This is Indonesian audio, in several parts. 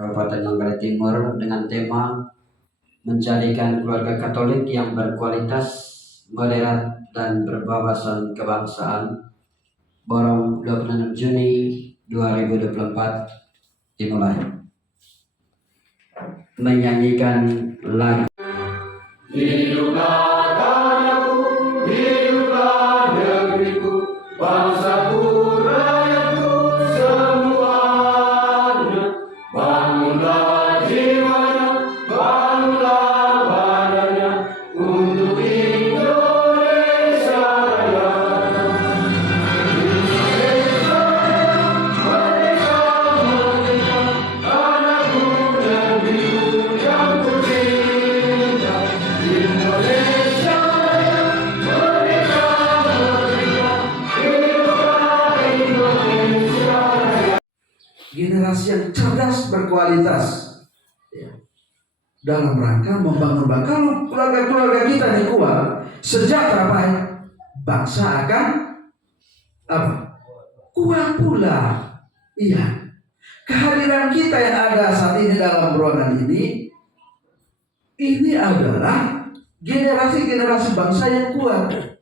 Kabupaten Manggarai Timur dengan tema menjadikan keluarga Katolik yang berkualitas, moderat, dan berwawasan kebangsaan. Borong 26 Juni 2024 dimulai. Menyanyikan lagu Hiduplah tanahku, hiduplah negeriku, bangsaku, rakyatku semuanya. Bangunlah jiwanya, bangunlah badannya untuk Indonesia Raya. Indonesia merdeka, merdeka, tanahku, negeriku yang tercinta. Indonesia Raya, merdeka, merdeka, hiduplah Indonesia Raya. Generasi yang cerdas berkualitas ya, dalam rangka membangun bangsa. Kalau keluarga-keluarga kita ini kuat, sejahtera, baik, bangsa akan apa? Kuat pula. Iya. Kehadiran kita yang ada saat ini dalam ruangan ini adalah generasi-generasi bangsa yang kuat,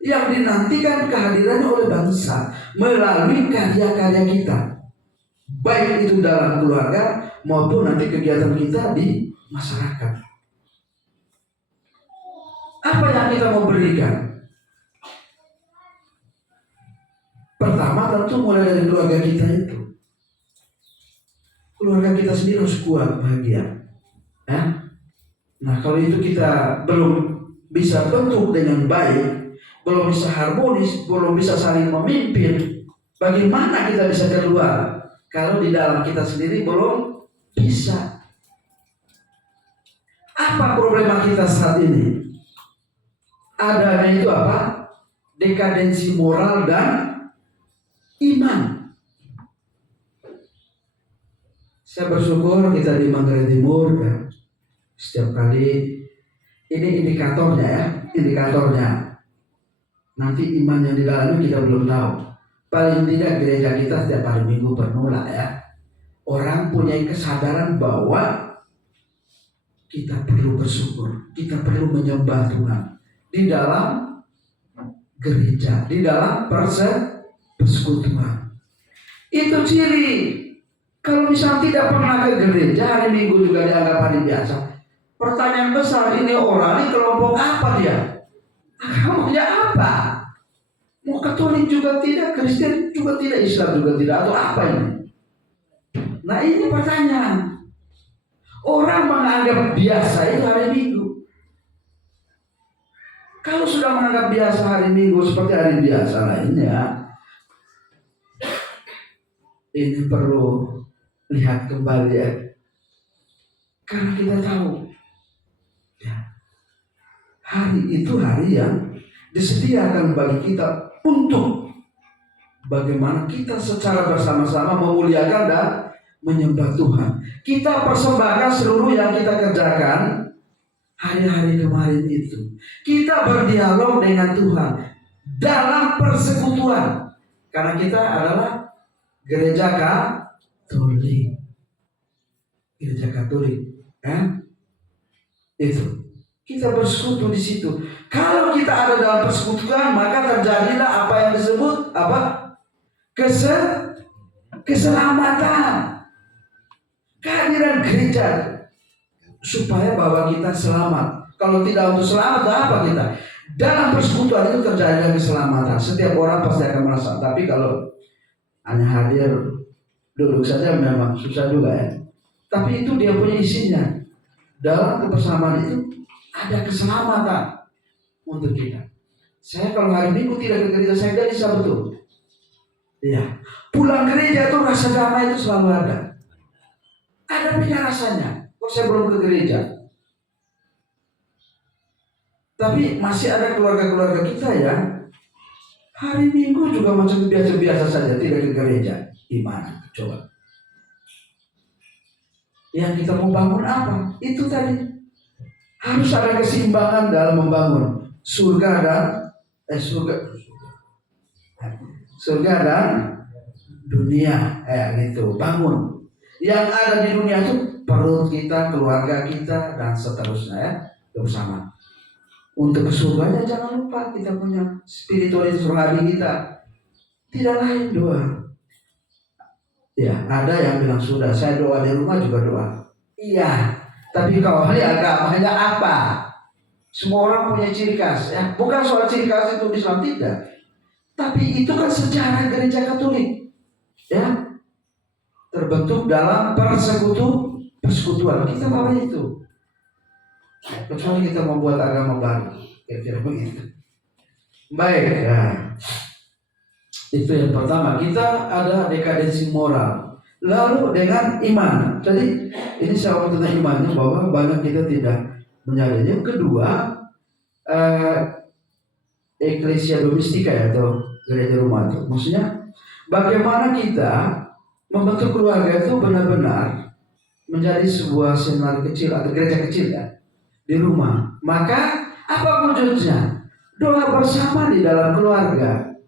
yang dinantikan kehadirannya oleh bangsa melalui karya-karya kita, baik itu dalam keluarga maupun nanti kegiatan kita di masyarakat. Apa yang kita mau berikan? Pertama tentu mulai dari keluarga kita itu. Keluarga kita sendiri harus kuat, bahagia. Ya? Nah, kalau itu kita belum bisa bentuk dengan baik, belum bisa harmonis, belum bisa saling memimpin, bagaimana kita bisa keluar kalau di dalam kita sendiri belum bisa? Apa problema kita saat ini? Adanya itu apa? Dekadensi moral dan iman. Saya bersyukur kita di Manggarai Timur ya, setiap kali ini indikatornya. Nanti iman yang di dalamnya kita belum tahu. Paling tidak gereja kita setiap hari Minggu penuh lah ya. Orang punya kesadaran bahwa kita perlu bersyukur, kita perlu menyembah Tuhan di dalam gereja, di dalam persekutuan. Itu ciri. Kalau misalnya tidak pernah ke gereja, hari Minggu juga dianggap hari biasa. Pertanyaan besar, ini orang ini kelompok apa dia? Agamanya apa? Mau Katolik juga tidak, Kristen juga tidak, Islam juga tidak, atau apa ini? Nah, ini pertanyaan. Orang menganggap biasa itu hari Minggu. Kalau sudah menganggap biasa hari Minggu seperti hari biasa lainnya, ini perlu lihat kembali ya. Karena kita tahu ya, hari itu hari yang disediakan bagi kita untuk bagaimana kita secara bersama-sama memuliakan dan menyembah Tuhan. Kita persembahkan seluruh yang kita kerjakan hari-hari kemarin itu. Kita berdialog dengan Tuhan dalam persekutuan. Karena kita adalah gereja Katolik. Gereja Katolik, itu kita bersekutu di situ. Kalau kita ada dalam persekutuan, maka terjadilah apa yang disebut apa? Keselamatan. Kehadiran gereja supaya bahwa kita selamat. Kalau tidak untuk selamat, apa kita? Dalam persekutuan itu terjadi keselamatan. Setiap orang pasti akan merasa. Tapi kalau hanya hadir duduk saja memang susah juga ya. Tapi itu dia punya isinya. Dalam kebersamaan itu ada keselamatan untuk kita. Saya kalau hari Minggu tidak ke gereja, saya tidak bisa betul. Iya. Pulang gereja itu rasa damai itu selalu ada. Ada punya rasanya. Kok saya belum ke gereja? Tapi masih ada keluarga-keluarga kita ya, hari Minggu juga macam biasa-biasa saja, tidak ke gereja. Gimana? Coba. Yang kita mau bangun apa? Itu tadi. Harus ada keseimbangan dalam membangun surga dan surga dan dunia, gitu. Bangun. Yang ada di dunia itu perut kita, keluarga kita, dan seterusnya ya, bersama. Untuk ke surganya jangan lupa kita punya spiritualis rohani kita. Tidak lain doa. Ya, ada yang bilang sudah saya doa di rumah juga doa. Iya, tapi kalau hal agamanya apa? Semua orang punya ciri khas ya. Bukan soal ciri khas itu Islam tidak. Tapi itu kan sejarah gereja Katolik. Ya. Terbentuk dalam persekutuan. Kita bawa itu. Kecuali kita membuat agama baru. Kira-kira begitu. Baik. Nah. Itu yang pertama. Kita ada dekadensi moral. Lalu dengan iman. Jadi ini saya ngomong tentang imannya bahwa banyak kita tidak menyadari. Yang kedua, eklesia domestika ya, atau gereja rumah itu. Maksudnya bagaimana kita membentuk keluarga itu benar-benar menjadi sebuah seminar kecil atau gereja kecil ya di rumah. Maka apa wujudnya? Doa bersama di dalam keluarga.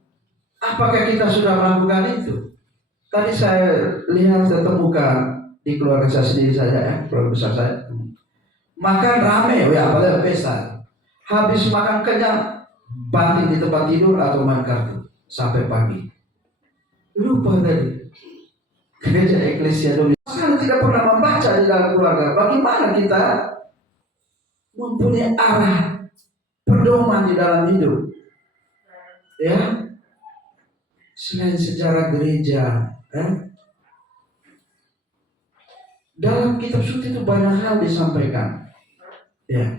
Apakah kita sudah melakukan itu? Tadi saya lihat temukan di keluarga saya sendiri saja ya, keluarga besar saya. Makan rame ya, apalagi pesta. Habis makan kenyang, banting di tempat tidur atau main kartu sampai pagi. Lupa tadi. Gereja eklesia domestika sekali tidak pernah membaca di dalam keluarga. Bagaimana kita mempunyai arah pedoman di dalam hidup? Ya, selain sejarah gereja, dalam kitab suci itu banyak hal disampaikan. Ya,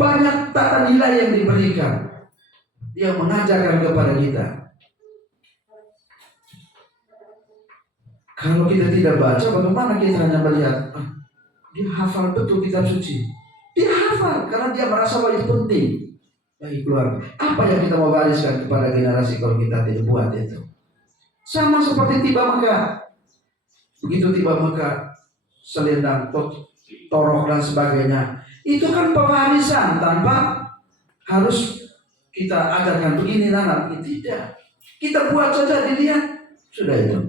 banyak tata nilai yang diberikan, yang mengajarkan kepada kita. Kalau kita tidak baca, bagaimana kita hanya melihat dia hafal betul kitab suci? Dia hafal karena dia merasa bahwa itu penting bagi keluarga. Apa yang kita mau wariskan kepada generasi kalau kita tidak buat itu? Sama seperti tiba Mekah. Begitu tiba Mekah, selendang, torok dan sebagainya. Itu kan pewarisan tanpa harus kita ajarkan begini nanti. Tidak. Kita buat saja, dilihat sudah itu.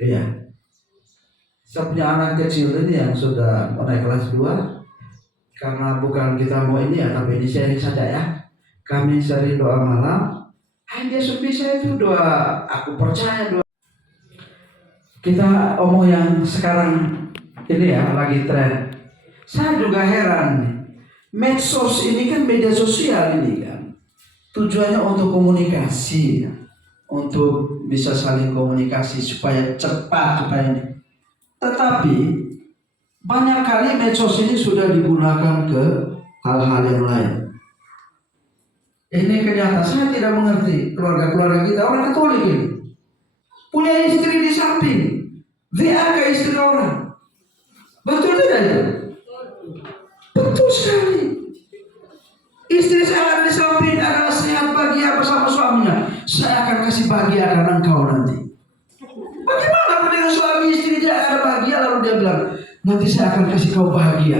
Iya. Saya punya anak kecil ini yang sudah naik kelas 2. Karena bukan kita mau ini ya, tapi ini sharing saja ya. Kami sering doa malam. Dia suruh saya itu doa, aku percaya doa. Kita omong yang sekarang ini ya, lagi tren. Saya juga heran. Medsos ini kan media sosial ini kan. Tujuannya untuk komunikasi. Untuk bisa saling komunikasi supaya cepat supaya ini. Tetapi banyak kali medsos ini sudah digunakan ke hal-hal yang lain. Ini kenyataan. Saya tidak mengerti keluarga-keluarga kita orang Katolik ini punya istri di samping, WA ke istri orang. Betul tidak itu? Betul sekali. Istri saya di samping adalah sehat bahagia bersama suaminya. Saya akan kasih bahagia karena engkau nanti. Bagaimana dengan suami istri dia akan bahagia lalu dia bilang nanti saya akan kasih kau bahagia.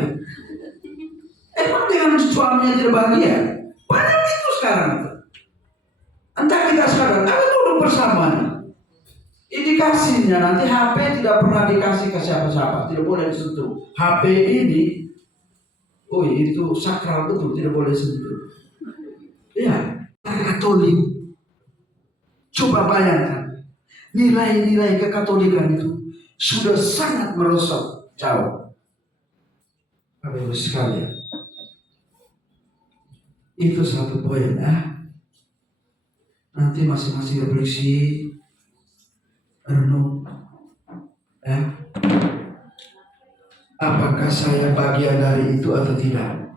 Emang dengan suaminya tidak bahagia? Banyak itu sekarang. Entah kita sekarang ada duduk bersama. Indikasinya nanti HP tidak pernah dikasih ke siapa-siapa, tidak boleh disentuh. HP ini itu sakral betul, tidak boleh sentuh. Ya, Katolik. Coba bayangkan, nilai-nilai kekatolikan itu sudah sangat merosot jauh. Bapak-Ibu sekalian, itu satu poin ya. Nanti masing-masing refleksi, renung, ya. Apakah saya bagian dari itu atau tidak?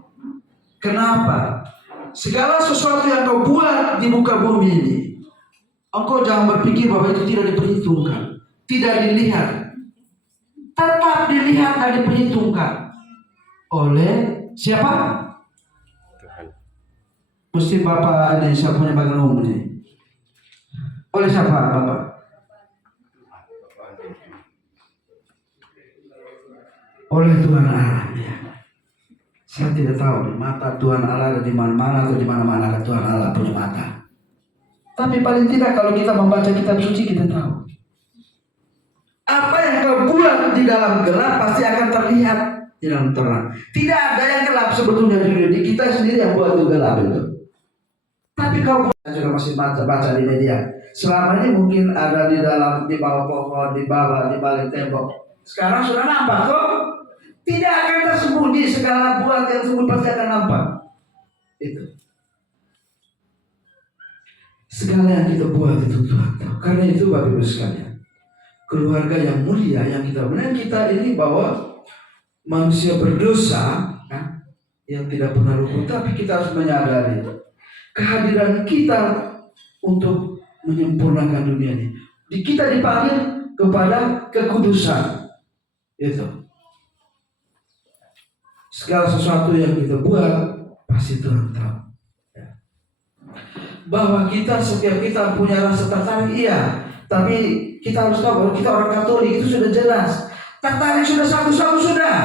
Kenapa? Segala sesuatu yang kau buat di muka bumi ini, engkau jangan berpikir bahwa itu tidak diperhitungkan, tidak dilihat. Tetap dilihat dan diperhitungkan oleh siapa? Tuhan. Mesti Bapak ini siapa punya bagian umum ini? Oleh siapa Bapak? Oleh Tuhan Allah. Ya. Saya tidak tahu mata Tuhan Allah ada di mana-mana atau di mana-mana ada Tuhan Allah punya mata. Tapi paling tidak kalau kita membaca kitab suci kita tahu Apa yang kau buat di dalam gelap pasti akan terlihat di dalam terang. Tidak ada yang gelap sebetulnya di dunia. Kita sendiri yang buat itu gelap itu. Tapi kau buat, saya juga masih baca di media. Selama ini mungkin ada di dalam, di bawah pohon, di bawah, di balik tembok. Sekarang sudah nampak kok. Tidak akan tersembunyi, segala buat yang sembunyi pasti akan nampak. Itu. Segala yang kita buat itu Tuhan tahu. Karena itu Bapak Ibu sekalian, keluarga yang mulia yang kita benar, kita ini bahwa manusia berdosa kan, yang tidak pernah rukun, tapi kita harus menyadari kehadiran kita untuk menyempurnakan dunia ini. Kita dipanggil kepada kekudusan. Itu. Segala sesuatu yang kita buat pasti Tuhan tahu. Bahwa setiap kita punya rasa tertarik, iya. Tapi kita harus tahu bahwa kita orang Katolik itu sudah jelas. Tertarik sudah satu-satu sudah.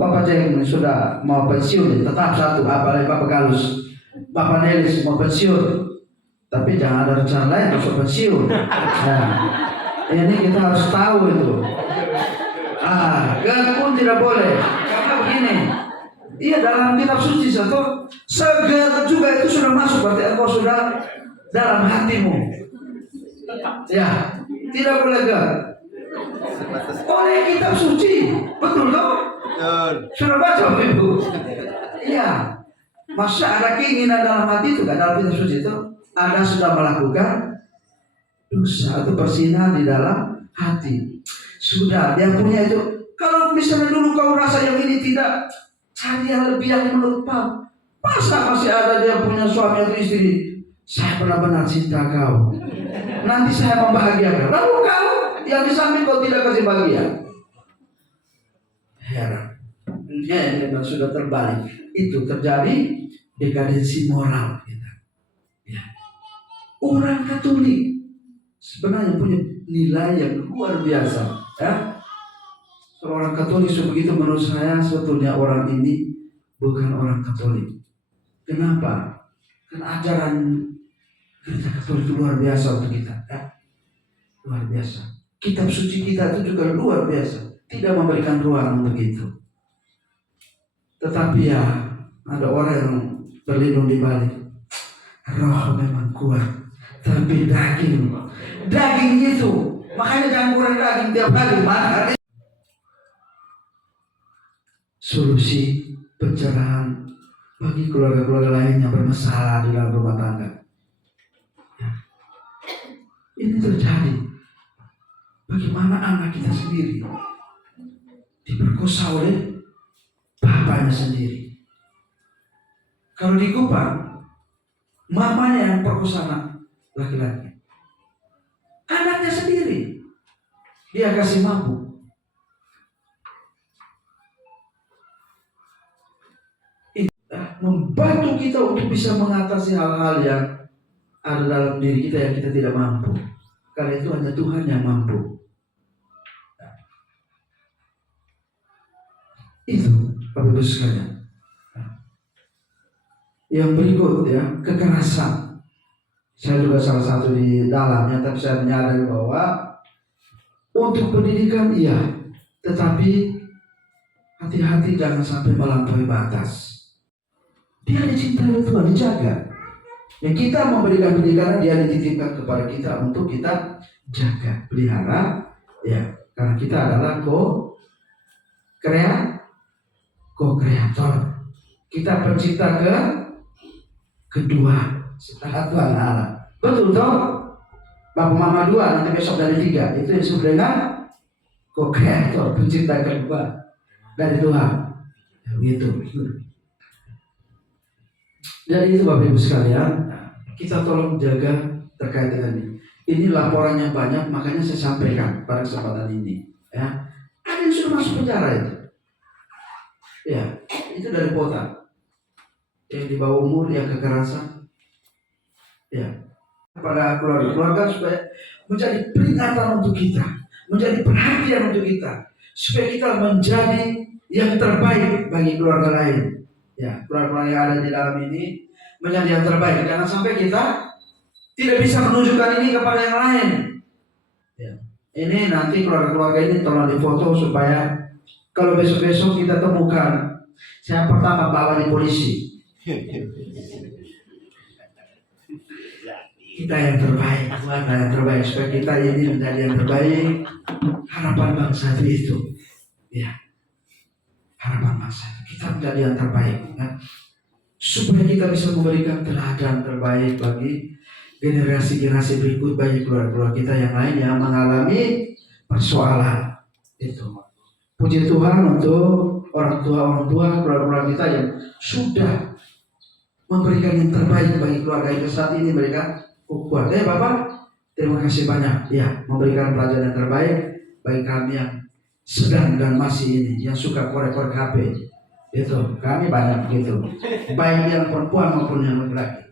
Bapak Jeng sudah mau pensiun, tetap satu. Apalagi Bapak Galus, Bapak Nelis mau pensiun. Tapi jangan ada rencana lain masuk pensiun. Nah, ini kita harus tahu itu. Pun tidak boleh. Karena begini. Iya, dalam kitab suci satu seger juga itu sudah masuk, berarti engkau sudah dalam hatimu. Ya, tidak boleh ger. Oleh kitab suci, betul dong? Sudah baca Ibu? Iya. Masa ada keinginan dalam hati itu kan dalam kitab suci itu Anda sudah melakukan dosa atau perzinahan di dalam hati. Sudah, dia punya itu. Kalau misalnya dulu kau rasa yang ini tidak, cari yang lebih yang menurut Pak. Masa masih ada dia punya suami atau istri? Saya benar-benar cinta kau. Nanti saya membahagiakan. Lalu kau yang di samping kau tidak kasih bahagia. Heran. Ya, memang sudah terbalik. Itu terjadi dekadensi moral kita. Ya. Orang Katolik sebenarnya punya nilai yang luar biasa. Ya. Orang Katolik begitu menurut saya sebetulnya orang ini bukan orang Katolik. Kenapa? Karena ajaran gereja Katolik itu luar biasa untuk kita. Ya. Luar biasa. Kitab suci kita itu juga luar biasa. Tidak memberikan ruang untuk itu. Tetapi ya ada orang yang berlindung di balik. Roh memang kuat, tapi daging itu. Makanya jangan kurang daging tiap hari. Maka solusi pencerahan bagi keluarga-keluarga lain yang bermasalah di dalam rumah tangga. Ya. Ini terjadi. Bagaimana anak kita sendiri diperkosa oleh bapaknya sendiri. Kalau di Kupang, mamanya yang perkosa anak laki-laki. Anaknya sendiri dia kasih mabuk. Membantu kita untuk bisa mengatasi hal-hal yang ada dalam diri kita yang kita tidak mampu. Karena itu hanya Tuhan yang mampu. Itu Bapak Ibu sekalian. Yang berikut ya, kekerasan. Saya juga salah satu di dalamnya, tapi saya menyadari bahwa untuk pendidikan iya, tetapi hati-hati jangan sampai melampaui batas. Dia dicintai oleh Tuhan, dijaga. Yang kita memberikan pendidikan, dia dititipkan kepada kita untuk kita jaga, pelihara, ya, karena kita adalah ko-kreator. Kita pencipta kedua setelah Tuhan Allah. Betul toh? Bapak Mama 2 nanti besok dari 3. Itu yang disebut dengan ko-kreator, pencipta kedua dari Tuhan. Begitu. Jadi itu Bapak Ibu sekalian, kita tolong jaga terkait dengan ini. Ini laporannya banyak, makanya saya sampaikan pada kesempatan ini. Ya, ada yang sudah masuk penjara itu. Ya, itu dari kota. Yang di bawah umur, yang kekerasan. Ya, pada keluarga supaya menjadi peringatan untuk kita, menjadi perhatian untuk kita, supaya kita menjadi yang terbaik bagi keluarga lain. Ya, keluarga yang ada di dalam ini menjadi yang terbaik. Jangan sampai kita tidak bisa menunjukkan ini kepada yang lain. Ya. Ini nanti keluarga-keluarga ini tolong difoto supaya kalau besok-besok kita temukan, saya pertama bawa di polisi. Kita yang terbaik, keluarga yang terbaik, supaya kita ini menjadi yang terbaik. Harapan bangsa itu, ya, harapan bangsa kita menjadi yang terbaik, ya. Supaya kita bisa memberikan teladan terbaik bagi generasi-generasi berikut, bagi keluarga-keluarga kita yang lain yang mengalami persoalan itu. Puji Tuhan untuk orang tua keluarga-keluarga kita yang sudah memberikan yang terbaik bagi keluarga itu. Saat ini mereka kuat. Bapak, terima kasih banyak ya, memberikan pelajaran yang terbaik bagi kami yang sedang dan masih ini, yang suka korek-korek HP. Itu kami banyak begitu, baik yang perempuan maupun yang laki-laki.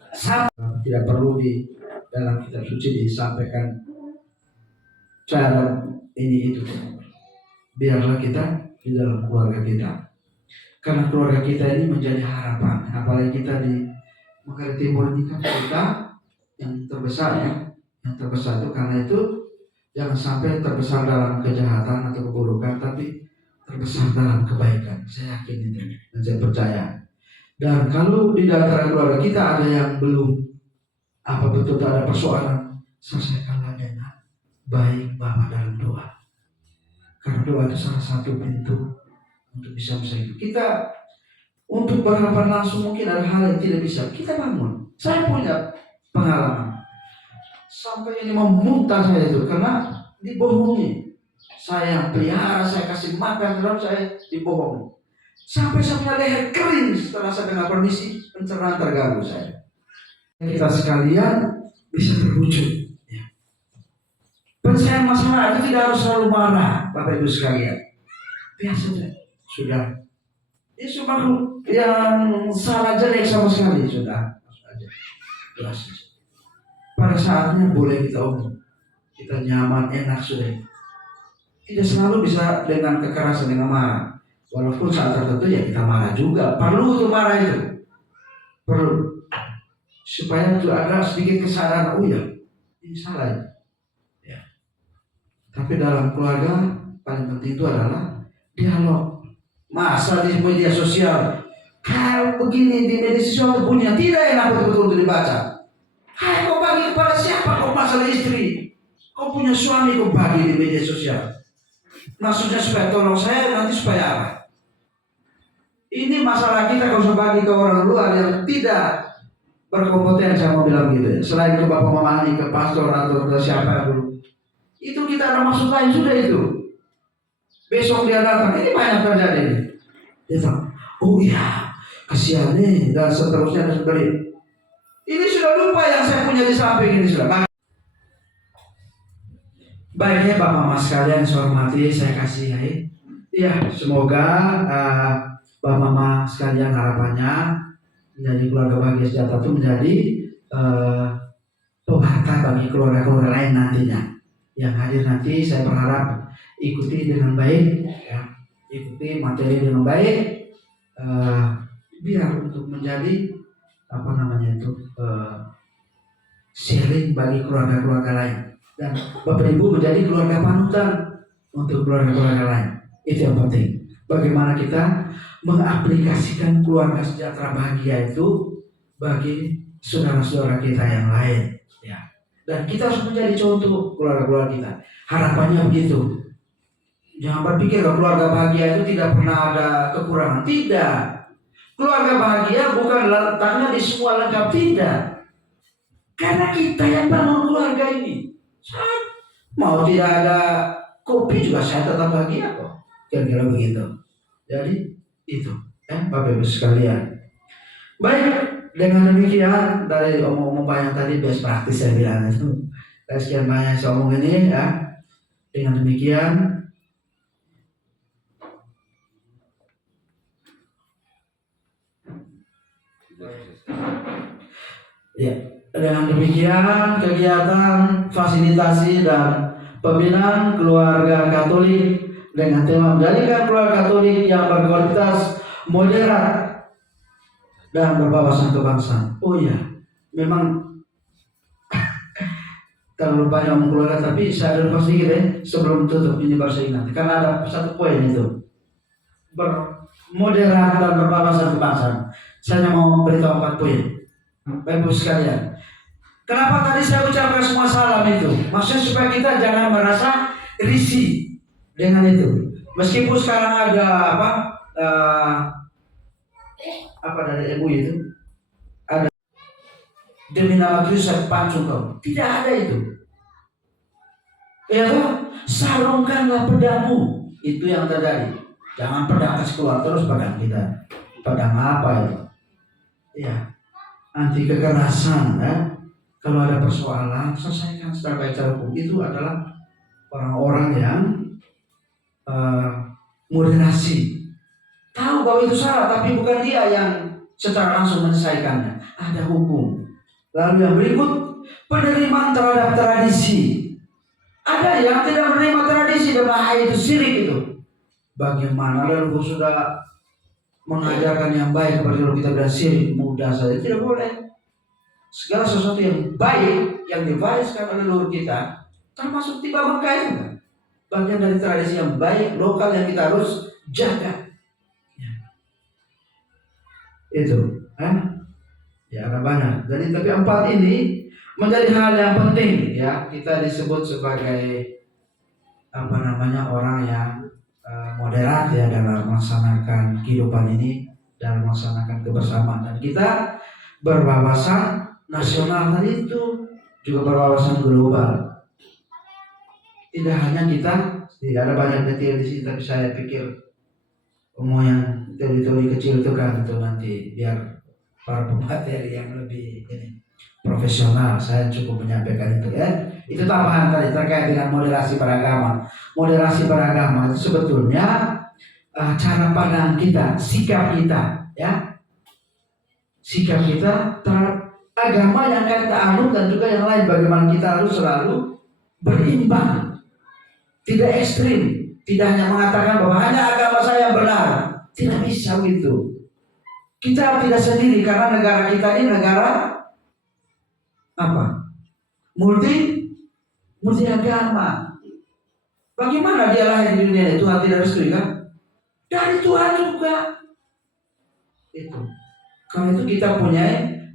Tidak perlu di dalam kitab suci disampaikan cara ini itu. Biarlah kita di dalam keluarga kita, karena keluarga kita ini menjadi harapan. Apalagi kita di Mekar Timur ini kan kita yang terbesar ya, yang terbesar itu. Karena itu jangan sampai terbesar dalam kejahatan atau keburukan, tapi terbesar dalam kebaikan. Saya yakin itu dan saya percaya. Dan kalau di antara keluarga kita ada yang belum betul ada persoalan, selesaikanlah dengan baik Bapa dalam doa. Karena doa itu salah satu pintu untuk bisa itu. Kita untuk berhadapan langsung mungkin ada hal yang tidak bisa kita bangun. Saya punya pengalaman sampai ini memuntah saya itu karena dibohongi. Saya pelihara, saya kasih makan, terus saya dibohongi. Sampai saya punya leher kering setelah saya dengar permisi, pencernaan terganggu saya. Kita sekalian bisa terwujud. Penyelesaian masalah itu tidak harus selalu marah, Bapak Ibu sekalian. Biasa sudah. Itu baru yang salah jelek sama sekali sudah. Jelas. Pada saatnya boleh kita omong, kita nyaman, enak sudah. Tidak selalu bisa dengan kekerasan, dengan marah. Walaupun saat tertentu ya kita marah juga. Perlu untuk marah itu. Perlu. Supaya itu ada sedikit kesadaran, oh ya, ini salah ya. Tapi dalam keluarga paling penting itu adalah dialog. Masa di media sosial, kalau begini di media sosial punya tidak enak betul-betul untuk dibaca. Hai, kau bagi kepada siapa? Kau masalah istri, kau punya suami kau bagi di media sosial. Maksudnya supaya tolong saya nanti supaya apa? Ini masalah kita kalau bagi ke orang luar yang tidak berkompeten, saya mau bilang gitu ya. Selain ke bapak mamani, ke pastor atau ke siapa dulu. Itu kita ada maksud lain sudah itu. Besok dia datang, ini banyak terjadi. Dia bilang, oh iya, kasihan nih dan seterusnya dan sebagainya. Ini sudah lupa yang saya punya di samping ini sudah. Baiknya Bapak Mas sekalian saya hormati, saya kasihi. Ya, semoga Bapak Mama sekalian harapannya menjadi keluarga bahagia sejahtera itu menjadi pewarta bagi keluarga-keluarga lain nantinya. Yang hadir nanti saya berharap ikuti dengan baik, ya. Ikuti materi dengan baik, biar untuk menjadi sharing bagi keluarga-keluarga lain dan Bapak Ibu menjadi keluarga panutan untuk keluarga-keluarga lain. Itu yang penting. Bagaimana kita mengaplikasikan keluarga sejahtera bahagia itu bagi saudara-saudara kita yang lain, ya. Dan kita harus menjadi contoh keluarga-keluarga kita. Harapannya begitu. Jangan berpikir bahwa keluarga bahagia itu tidak pernah ada kekurangan. Tidak. Keluarga bahagia bukan letaknya di semua lengkap. Tidak. Karena kita yang bangun keluarga ini. Mau tidak ada kopi juga saya tetap bahagia kok. Kira-kira begitu. Jadi itu. Bapak Ibu sekalian. Baik. Dengan demikian dari omong-omong banyak tadi best praktis saya bilang itu. Sekian banyak saya omong ini ya. Dengan demikian ya, dengan demikian kegiatan fasilitasi dan pembinaan keluarga Katolik dengan tema menjadikan keluarga Katolik yang berkualitas, moderat dan berwawasan kebangsaan. Oh ya, memang terlalu banyak omong keluarga, tapi saya lupa sedikit sebelum tutup ini baru saya ingat. Karena ada satu poin itu bermoderan dan berwawasan kebangsaan. Saya mau beritahu 4 poin. Bapak Ibu sekalian, kenapa tadi saya ucapkan semua salam itu? Maksudnya supaya kita jangan merasa risih dengan itu. Meskipun sekarang ada apa dari MUI itu, ada demi nama Kristus pancung kau. Tidak ada itu. Ya toh, sarungkanlah pedangmu. Itu yang terjadi. Jangan pedang kasih keluar terus pedang kita. Pedang apa itu? Ya, anti kekerasan. Kalau ada persoalan, selesaikan secara baik cara hukum. Itu adalah orang-orang yang moderasi. Tahu bahwa itu salah, tapi bukan dia yang secara langsung menyelesaikannya. Ada hukum. Lalu yang berikut, penerimaan terhadap tradisi. Ada yang tidak menerima tradisi dan bahaya itu syirik itu. Bagaimana lalu sudah mengajarkan yang baik kepada kalau kita bilang syirik mudah saja, tidak boleh. Segala sesuatu yang baik yang diwariskan oleh leluhur kita, termasuk tiba berkait juga. Bagian dari tradisi yang baik lokal yang kita harus jaga. Itu, ya ada banyak. Jadi tapi 4 ini menjadi hal yang penting ya. Kita disebut sebagai orang yang moderat ya dalam melaksanakan kehidupan ini, dalam melaksanakan kebersamaan. Dan kita berwawasan nasional tadi itu juga berwawasan global. Tidak hanya kita, tidak ada banyak detail di sini, tapi saya pikir omong yang teori-teori kecil itu kan itu nanti biar para pemateri yang lebih profesional, saya cukup menyampaikan itu ya. Itu tambahan tadi terkait dengan moderasi beragama. Moderasi beragama itu sebetulnya cara pandang kita, sikap kita ya. Sikap kita terhadap agama yang kita anut dan juga yang lain, bagaimana kita harus selalu berimbang. Tidak ekstrim, tidak hanya mengatakan bahwa hanya agama saya yang benar. Tidak bisa gitu. Kita tidak sendiri karena negara kita ini negara multi agama. Bagaimana dia lahir di dunia ini? Tuhan tidak restui kan? Dari Tuhan juga. Itu. Karena itu kita punya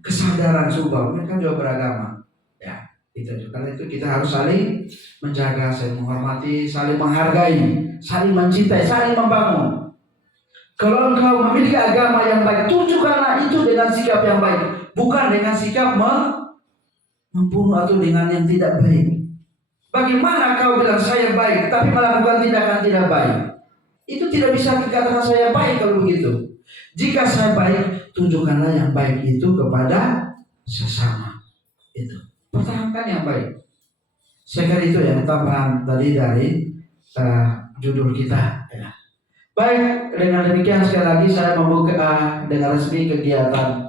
kesadaran subah. Mereka juga beragama. Ya, itu. Karena itu kita harus saling menjaga, saling menghormati, saling menghargai, saling mencintai, saling membangun. Kalau engkau memiliki agama yang baik, tunjukkanlah itu dengan sikap yang baik, bukan dengan sikap membunuh atau dengan yang tidak baik. Bagaimana kau bilang saya baik, tapi melakukan tindakan tidak baik? Itu tidak bisa dikatakan saya baik kalau begitu. Jika saya baik, tunjukkanlah yang baik itu kepada sesama. Itu. Pertahankan yang baik. Saya kira itu yang tambahan tadi dari judul kita. Ya. Baik, dengan demikian sekali lagi saya membuka dengan resmi kegiatan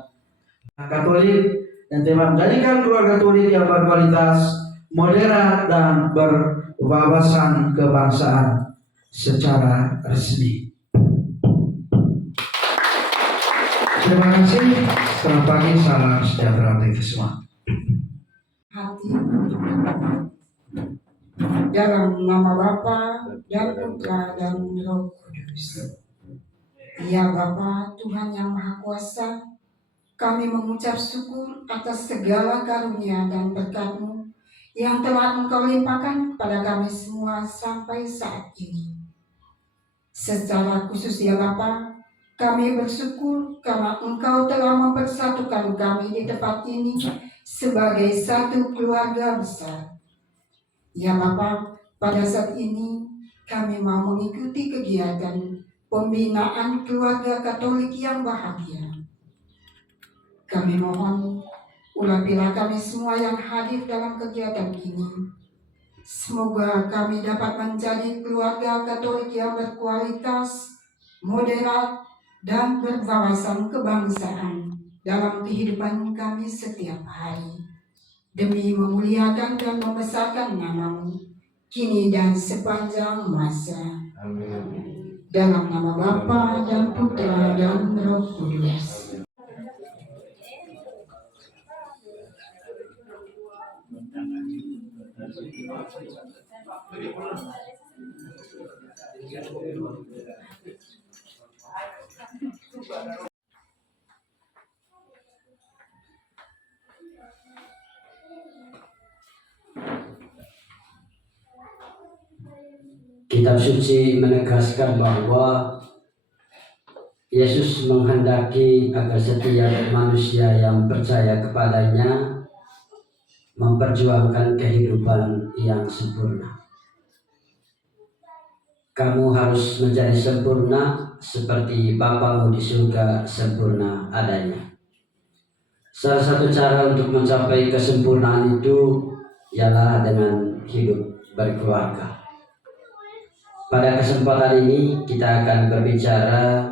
Katolik dan tema menjadikan keluarga Katolik yang berkualitas, moderat dan berwawasan kebangsaan secara resmi. Terima kasih. Selamat pagi, salam sejahtera untuk kita semua. Hati dalam nama Bapa dan Putra dan Roh Kudus. Ya Bapa, Tuhan yang Maha Kuasa, kami mengucap syukur atas segala karunia dan berkat-Mu yang telah Engkau limpahkan kepada kami semua sampai saat ini. Secara khusus ya Bapa, kami bersyukur karena Engkau telah mempersatukan kami di tempat ini sebagai satu keluarga besar. Ya Bapa, pada saat ini kami mau mengikuti kegiatan pembinaan keluarga Katolik yang bahagia. Kami mohon urapilah kami semua yang hadir dalam kegiatan ini. Semoga kami dapat menjadi keluarga Katolik yang berkualitas, moderat, dan berwawasan kebangsaan dalam kehidupan kami setiap hari. Demi memuliakan dan membesarkan nama-Mu, kini dan sepanjang masa. Amin. Dalam nama Bapa dan Putra dan Roh Kudus. Kitab suci menegaskan bahwa Yesus menghendaki agar setiap manusia yang percaya kepadanya memperjuangkan kehidupan yang sempurna. Kamu harus menjadi sempurna seperti Bapamu di surga sempurna adanya. Salah satu cara untuk mencapai kesempurnaan itu ialah dengan hidup berkeluarga. Pada kesempatan ini kita akan berbicara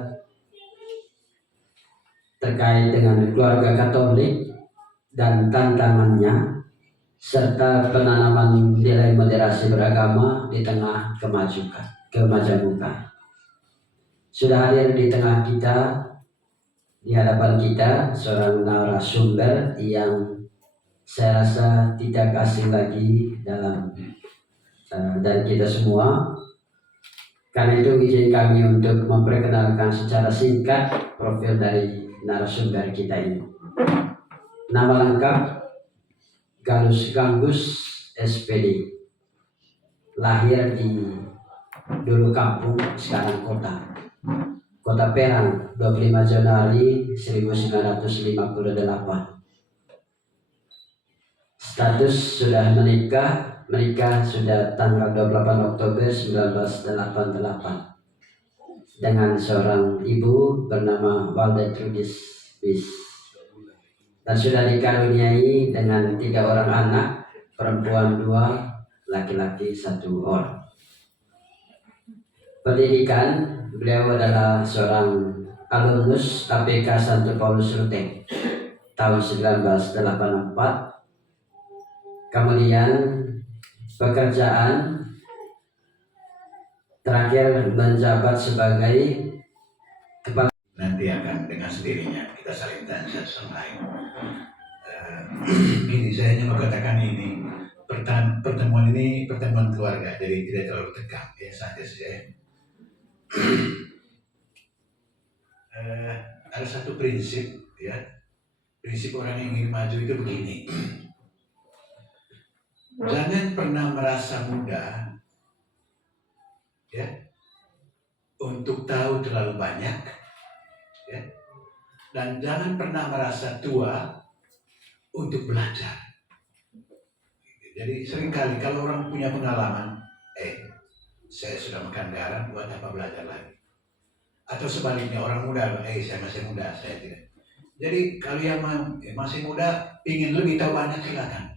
terkait dengan keluarga Katolik dan tantangannya serta penanaman nilai moderasi beragama di tengah kemajemukan. Sudah hadir di tengah kita, di hadapan kita seorang narasumber yang saya rasa tidak asing lagi dari kita semua. Karena itu izin kami untuk memperkenalkan secara singkat profil dari narasumber kita ini. Nama lengkap Galus Ganggus SPD. Lahir di dulu kampung, sekarang kota. Kota Perang, 25 Januari 1958. Status sudah menikah sudah tanggal 28 Oktober 1988 dengan seorang ibu bernama Waldetrudis Bis, dan sudah dikaruniai dengan 3 orang anak, perempuan 2, laki-laki 1 orang. Pendidikan, beliau adalah seorang alumnus KPK Santo Paulus Ruteng tahun 1984. Kemudian pekerjaan terakhir menjabat sebagai kepala. Nanti akan dengan sendirinya kita saling tanya satu sama lain. Gini, saya hanya mau katakan ini, pertemuan ini pertemuan keluarga, jadi tidak terlalu tegang, ya santai saja. Ada satu prinsip, ya, prinsip orang yang ingin maju itu begini. Jangan pernah merasa muda, ya, untuk tahu terlalu banyak, ya, dan jangan pernah merasa tua untuk belajar. Jadi seringkali kalau orang punya pengalaman, saya sudah makan garam, buat apa belajar lagi? Atau sebaliknya orang muda, saya masih muda, saya tidak. Jadi kalau yang masih muda ingin lebih tahu banyak, silakan.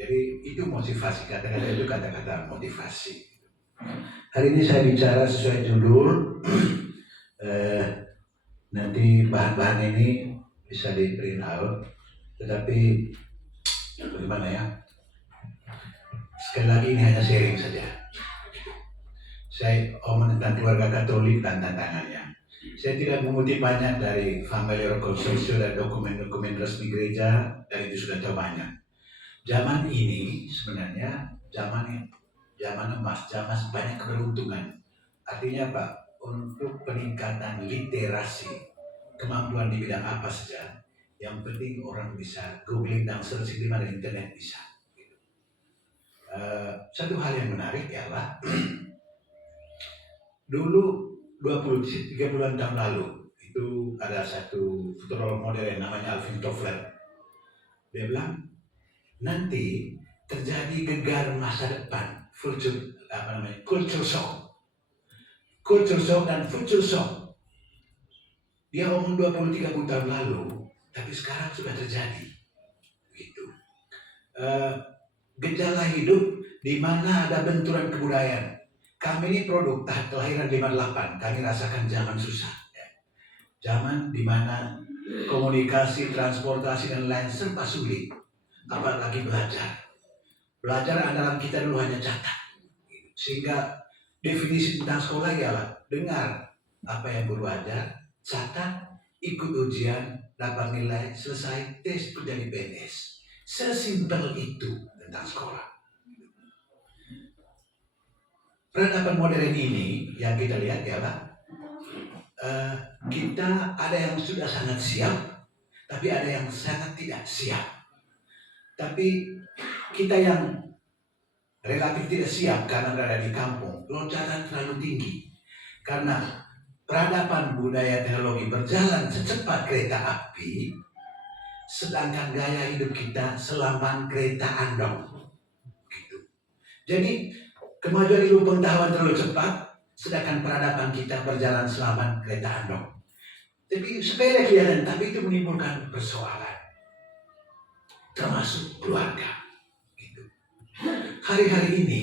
Jadi itu motivasi, kata-kata itu kata-kata motivasi. Hari ini saya bicara sesuai judul, nanti bahan-bahan ini bisa di print out, tetapi bagaimana ya? Sekali lagi ini hanya sharing saja. Saya omong tentang keluarga Katolik dan tantangannya. Saya tidak mengutip banyak dari Familiar Consortium dan dokumen-dokumen resmi gereja, dan itu sudah tahu banyak. Zaman ini sebenarnya zaman emas, zaman banyak keberuntungan. Artinya apa? Untuk peningkatan literasi, kemampuan di bidang apa saja, yang penting orang bisa googling dan searching di mana internet bisa. Satu hal yang menarik ialah dulu 20-30 tahun lalu itu ada satu futurolog modern namanya Alvin Toffler. Dia bilang nanti terjadi gegar masa depan, culture shock dan future shock. Dia ngomong 20-30 tahun lalu, tapi sekarang sudah terjadi. Begitu. Gejala hidup di mana ada benturan kebudayaan. Kami ini produk kelahiran 58, kami rasakan zaman susah. Zaman di mana komunikasi, transportasi dan lain serba sulit. Apalagi belajar. Belajar andalan kita dulu hanya catat. Sehingga definisi tentang sekolah ialah dengar apa yang guru ajar, catat, ikut ujian, dapat nilai, selesai, tes menjadi PNS. Sesimpel itu tentang sekolah. peradaban modern ini yang kita lihat ialah kita ada yang sudah sangat siap, tapi ada yang sangat tidak siap. Tapi kita yang relatif tidak siap karena berada di kampung, loncatan terlalu tinggi. Karena peradaban budaya teknologi berjalan secepat kereta api, sedangkan gaya hidup kita selamban kereta andong. Gitu. Jadi kemajuan ilmu pengetahuan terlalu cepat, sedangkan peradaban kita berjalan selamban kereta andong. Tapi sepele kelihatan, tapi itu menimbulkan persoalan, termasuk keluarga. Gitu. Hari-hari ini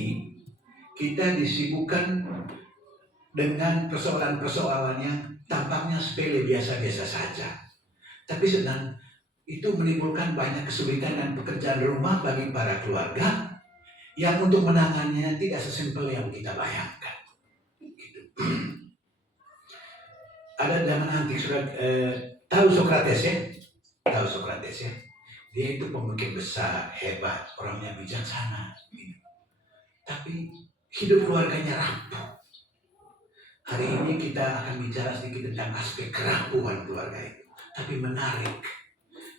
kita disibukkan dengan persoalan-persoalan yang tampaknya sepele biasa-biasa saja. Tapi sedang itu menimbulkan banyak kesulitan dan pekerjaan rumah bagi para keluarga yang untuk menangannya tidak sesimpel yang kita bayangkan. Gitu. Ada zaman antik tahu Sokrates ya? Tahu Sokrates ya? Dia itu pemikir besar, hebat, orangnya bijaksana. Gitu. Tapi hidup keluarganya rapuh. Hari ini kita akan bicara sedikit tentang aspek kerapuhan keluarga itu. Tapi menarik.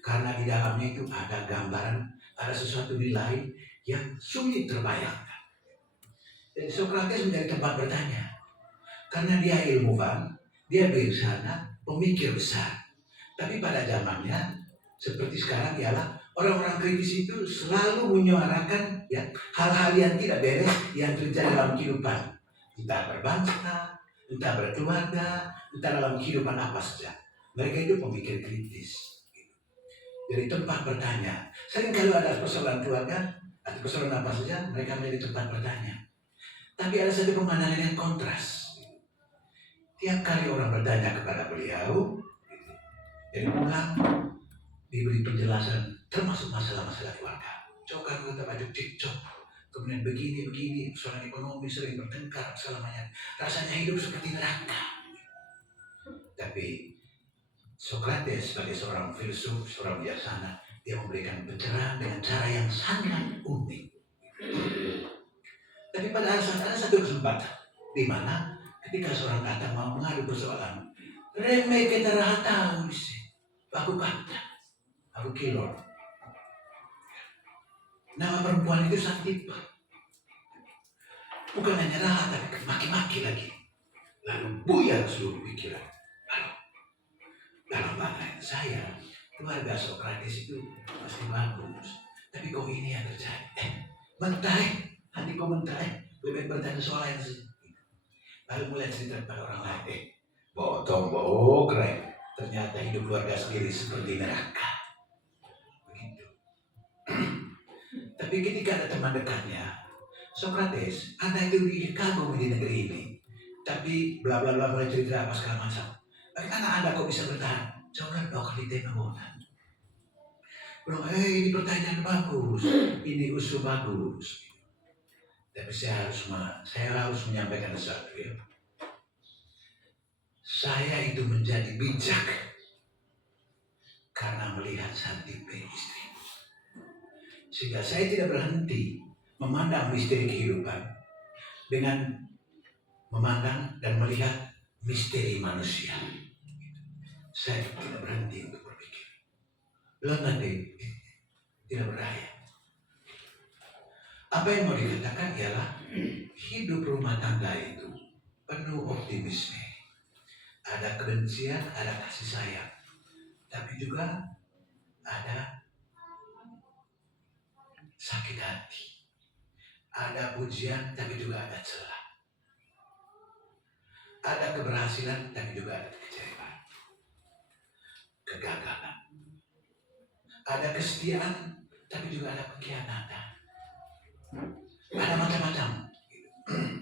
Karena di dalamnya itu ada gambaran, ada sesuatu nilai yang sulit terbayangkan. Dan Sokrates menjadi tempat bertanya. Karena dia ilmuwan, dia bijaksana, pemikir besar. Tapi pada zamannya, seperti sekarang ialah orang-orang kritis itu selalu menyuarakan ya, hal-hal yang tidak beres yang terjadi dalam kehidupan. Entah berbangsa, entah berkeluarga, entah dalam kehidupan apa saja. Mereka itu pemikir kritis. Jadi tempat bertanya. Sering kalau ada persoalan keluarga, atau persoalan apa saja, mereka menjadi tempat bertanya. Tapi ada satu pemandangan yang kontras. Tiap kali orang bertanya kepada beliau, jadi pulang diberi penjelasan, termasuk masalah-masalah keluarga. Coba kita baca cekcok, kemudian begini, persoalan ekonomi sering bertengkar, selamanya. Rasanya hidup seperti neraka. Tapi Sokrates sebagai seorang filsuf, seorang bijaksana, dia memberikan pencerahan dengan cara yang sangat unik. Tapi pada saat ada satu kesempatan di mana ketika seorang kata mau mengadu persoalan, remeh kita tahu sih, aku kata, aku kilor. Nama perempuan itu Santipa. Bukan hanya rahat, tapi maki-maki lagi. Lalu buyar seluruh pikiran. Dalam pandangan saya, keluarga Sokrates itu pasti bagus. Tapi kok ini yang terjadi? Mentai, nanti kok mentai. Lebih bertanya soal yang lalu mulai cerita pada orang lain. Botong, keren. Ternyata hidup keluarga sendiri seperti neraka. Begitu. Tapi ketika ada teman dekatnya, Sokrates, Anda itu kagum di negeri ini. Tapi bla bla bla mulai cerita apa segala macam. Bagaimana Anda kok bisa bertahan? Jangan dong kali temanan. Bilang, ini pertanyaan bagus, ini usul bagus. Tapi saya harus menyampaikan sesuatu ya. Saya itu menjadi bijak karena melihat Santipa istri. Sehingga saya tidak berhenti memandang misteri kehidupan dengan memandang dan melihat misteri manusia. Saya tidak berhenti untuk berpikir. Belum nanti tidak berdaya. Apa yang mau dikatakan ialah hidup rumah tangga itu penuh optimisme. Ada kebencian, ada kasih sayang. Tapi juga ada sakit hati. Ada pujian, tapi juga ada celah. Ada keberhasilan, tapi juga ada kekecewaan. Kegagalan. Ada kesetiaan, tapi juga ada pengkhianatan. Ada macam-macam.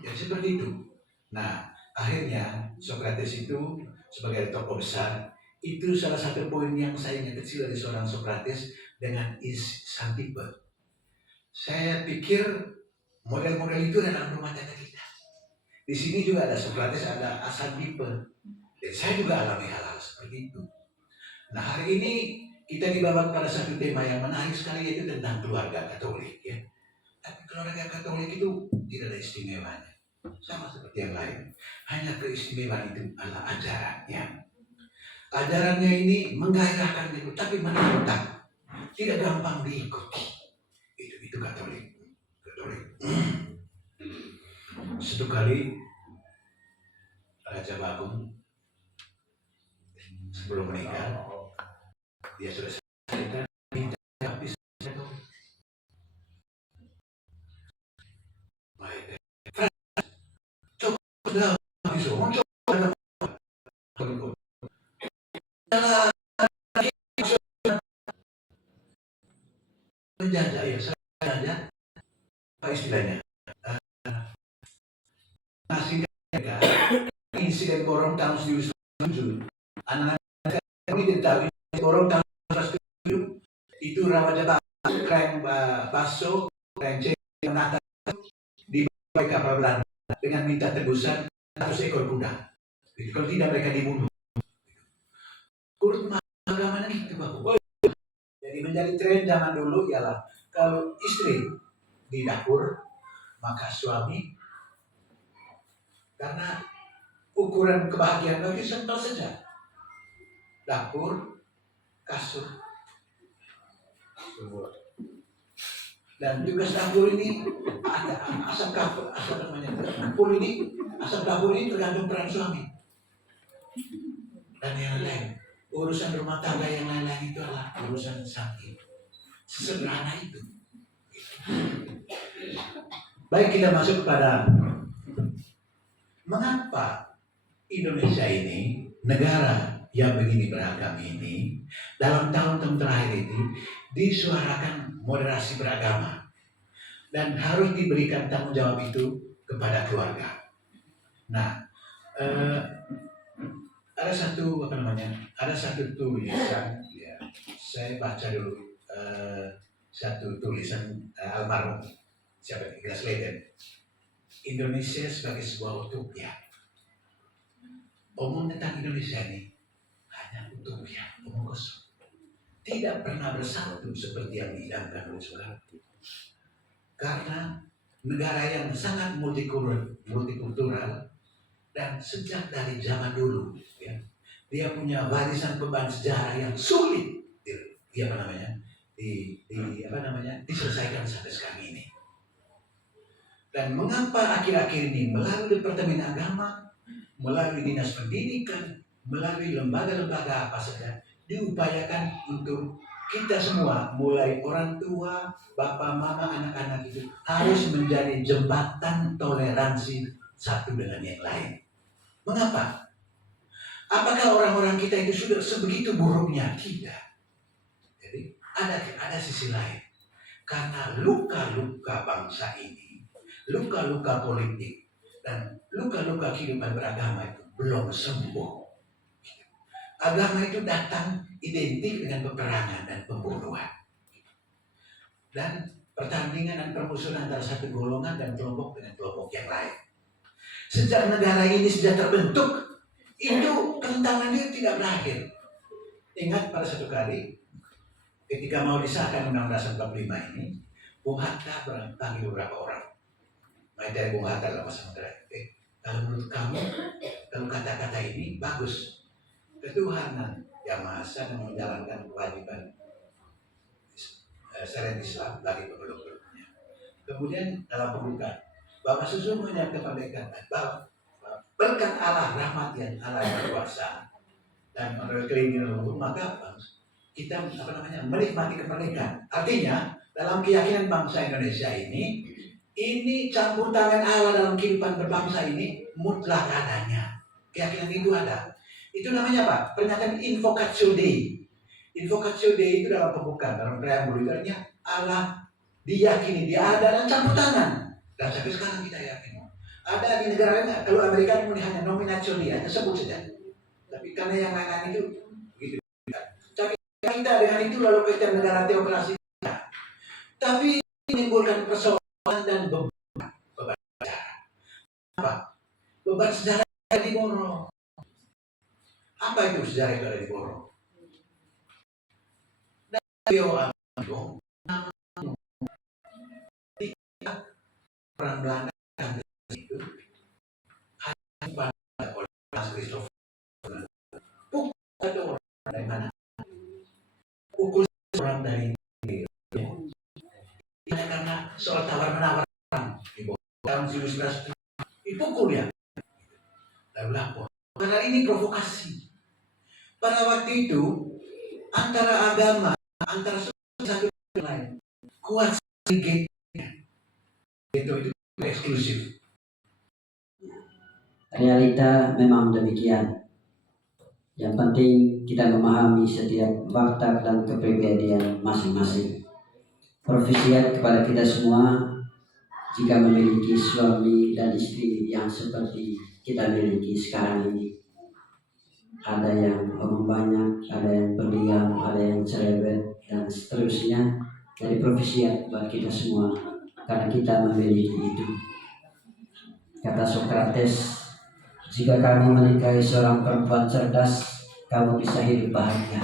Jadi seperti itu. Nah, akhirnya Sokrates itu sebagai tokoh besar, itu salah satu poin yang saya ingat kecil dari seorang Sokrates dengan Santipa. Saya pikir model-model itu dalam rumah tangga kita. Di sini juga ada Sokrates, ada Santipa. Dan saya juga alami hal-hal seperti itu. Nah, hari ini kita dibawa pada satu tema yang menarik sekali, yaitu tentang keluarga Katolik ya. Tapi keluarga Katolik itu tidak ada istimewanya. sama seperti yang lain. Hanya keistimewaan itu adalah ajarannya. Ajarannya ini menggairahkan itu, tapi menantang, tidak gampang diikuti. Itu Katolik. Satu kali Raja Bagong sebelum menikah, dia sudah cerita minta baptis Katolik. Baik, coba baptis, coba menjajah ya, saya apa istilahnya? Ngasih mereka insiden borong tahun 1907. Anak-anak kami tidak tahu insiden borong tahun 1907 itu Raja Kreng Baso, Kreng C menata di bawah kapal Belanda dengan minta tebusan 100 ekor kuda. Jadi, kalau tidak mereka dibunuh. Kurut agama itu Bapak. Jadi menjadi tren zaman dulu ialah kalau istri di dapur maka suami, karena ukuran kebahagiaan bagi simpel saja. Dapur, kasur, dan tugas dapur ini ada asap dapur ini tergantung peran suami. Dan yang lain, urusan rumah tangga yang lain-lain itu adalah urusan sakit. Sesederhana itu. Baik, kita masuk kepada mengapa Indonesia ini, negara yang begini beragam ini, dalam tahun-tahun terakhir ini disuarakan moderasi beragama dan harus diberikan tanggung jawab itu kepada keluarga. Nah, ada satu tulisan, ya, saya baca dulu satu tulisan almarhum siapa Ignas Leden. Indonesia sebagai sebuah utopia. Omong tentang Indonesia ini hanya utopia, omong kosong. Tidak pernah bersatu seperti yang diidamkan oleh Soekarno. Karena negara yang sangat multikultural dan sejak dari zaman dulu, ya, dia punya warisan beban sejarah yang sulit diselesaikan sampai sekarang ini. Dan mengapa akhir-akhir ini melalui Departemen Agama, melalui Dinas Pendidikan, melalui lembaga-lembaga apa saja diupayakan untuk kita semua, mulai orang tua, bapak, mama, anak-anak itu harus menjadi jembatan toleransi satu dengan yang lain. Mengapa? Apakah orang-orang kita itu sudah sebegitu buruknya? Tidak. Jadi ada sisi lain. Karena luka-luka bangsa ini, luka-luka politik, dan luka-luka kehidupan beragama itu belum sembuh. Agama itu datang identik dengan peperangan dan pembunuhan. Dan pertandingan dan permusuhan antara satu golongan dan kelompok dengan kelompok yang lain. Sejak negara ini sudah terbentuk, itu kentangan itu tidak berakhir. Ingat pada satu kali, ketika mau disahkan Undang-Undang 45 ini, Bung Hatta panggil beberapa orang. Main dari Bung Hatta dalam masa negara. Kalau menurut kamu, kalau kata-kata ini bagus, ketuhanan yang Maha Esa dan menjalankan kewajiban syariat Islam bagi pemeluk-peluknya. Kemudian dalam pembukaan, bahwa sesungguhnya kemerdekaan, berkat Allah rahmat yang Allah yang berkuasa dan menurut keinginan hukum, maka kita menikmati kemerdekaan. Artinya dalam keyakinan bangsa Indonesia ini campur tangan Allah dalam kehidupan berbangsa ini mutlak adanya. Keyakinan itu ada. Itu namanya apa? Pernyataan Invocatio Dei. Invocatio Dei itu dalam pembukaan, dalam preambul itu artinya Allah diyakini, dia ada dan campur tangan. Dan sampai sekarang kita yakin. Ada di negara lain, kalau Amerika ini hanya nominatio Dei, hanya sebut saja. Tapi karena yang lain-lain itu begitu. Tapi kita dengan itu lalu kita negara teokrasi. Tapi menimbulkan persoalan dan beban sejarah. Apa? Beban sejarah di Moro. Apa itu sejarah itu ada di Borong? Dan perang Belanda itu soal tawar-menawar. Tahun 1900 dipukul dia. Lalu lapor. Karena ini provokasi. Pada waktu itu antara agama, antara satu dan lain kuat sedikit. Itu eksklusif. Realita memang demikian. Yang penting kita memahami setiap watak dan kepribadian masing-masing. Profesiat kepada kita semua, jika memiliki suami dan istri yang seperti kita miliki sekarang ini, ada yang omong banyak, ada yang pendiam, ada yang cerewet, dan seterusnya. Jadi profesiat buat kita semua, karena kita memiliki itu. Kata Sokrates, jika kamu menikahi seorang perempuan cerdas, kamu bisa hidup bahagia.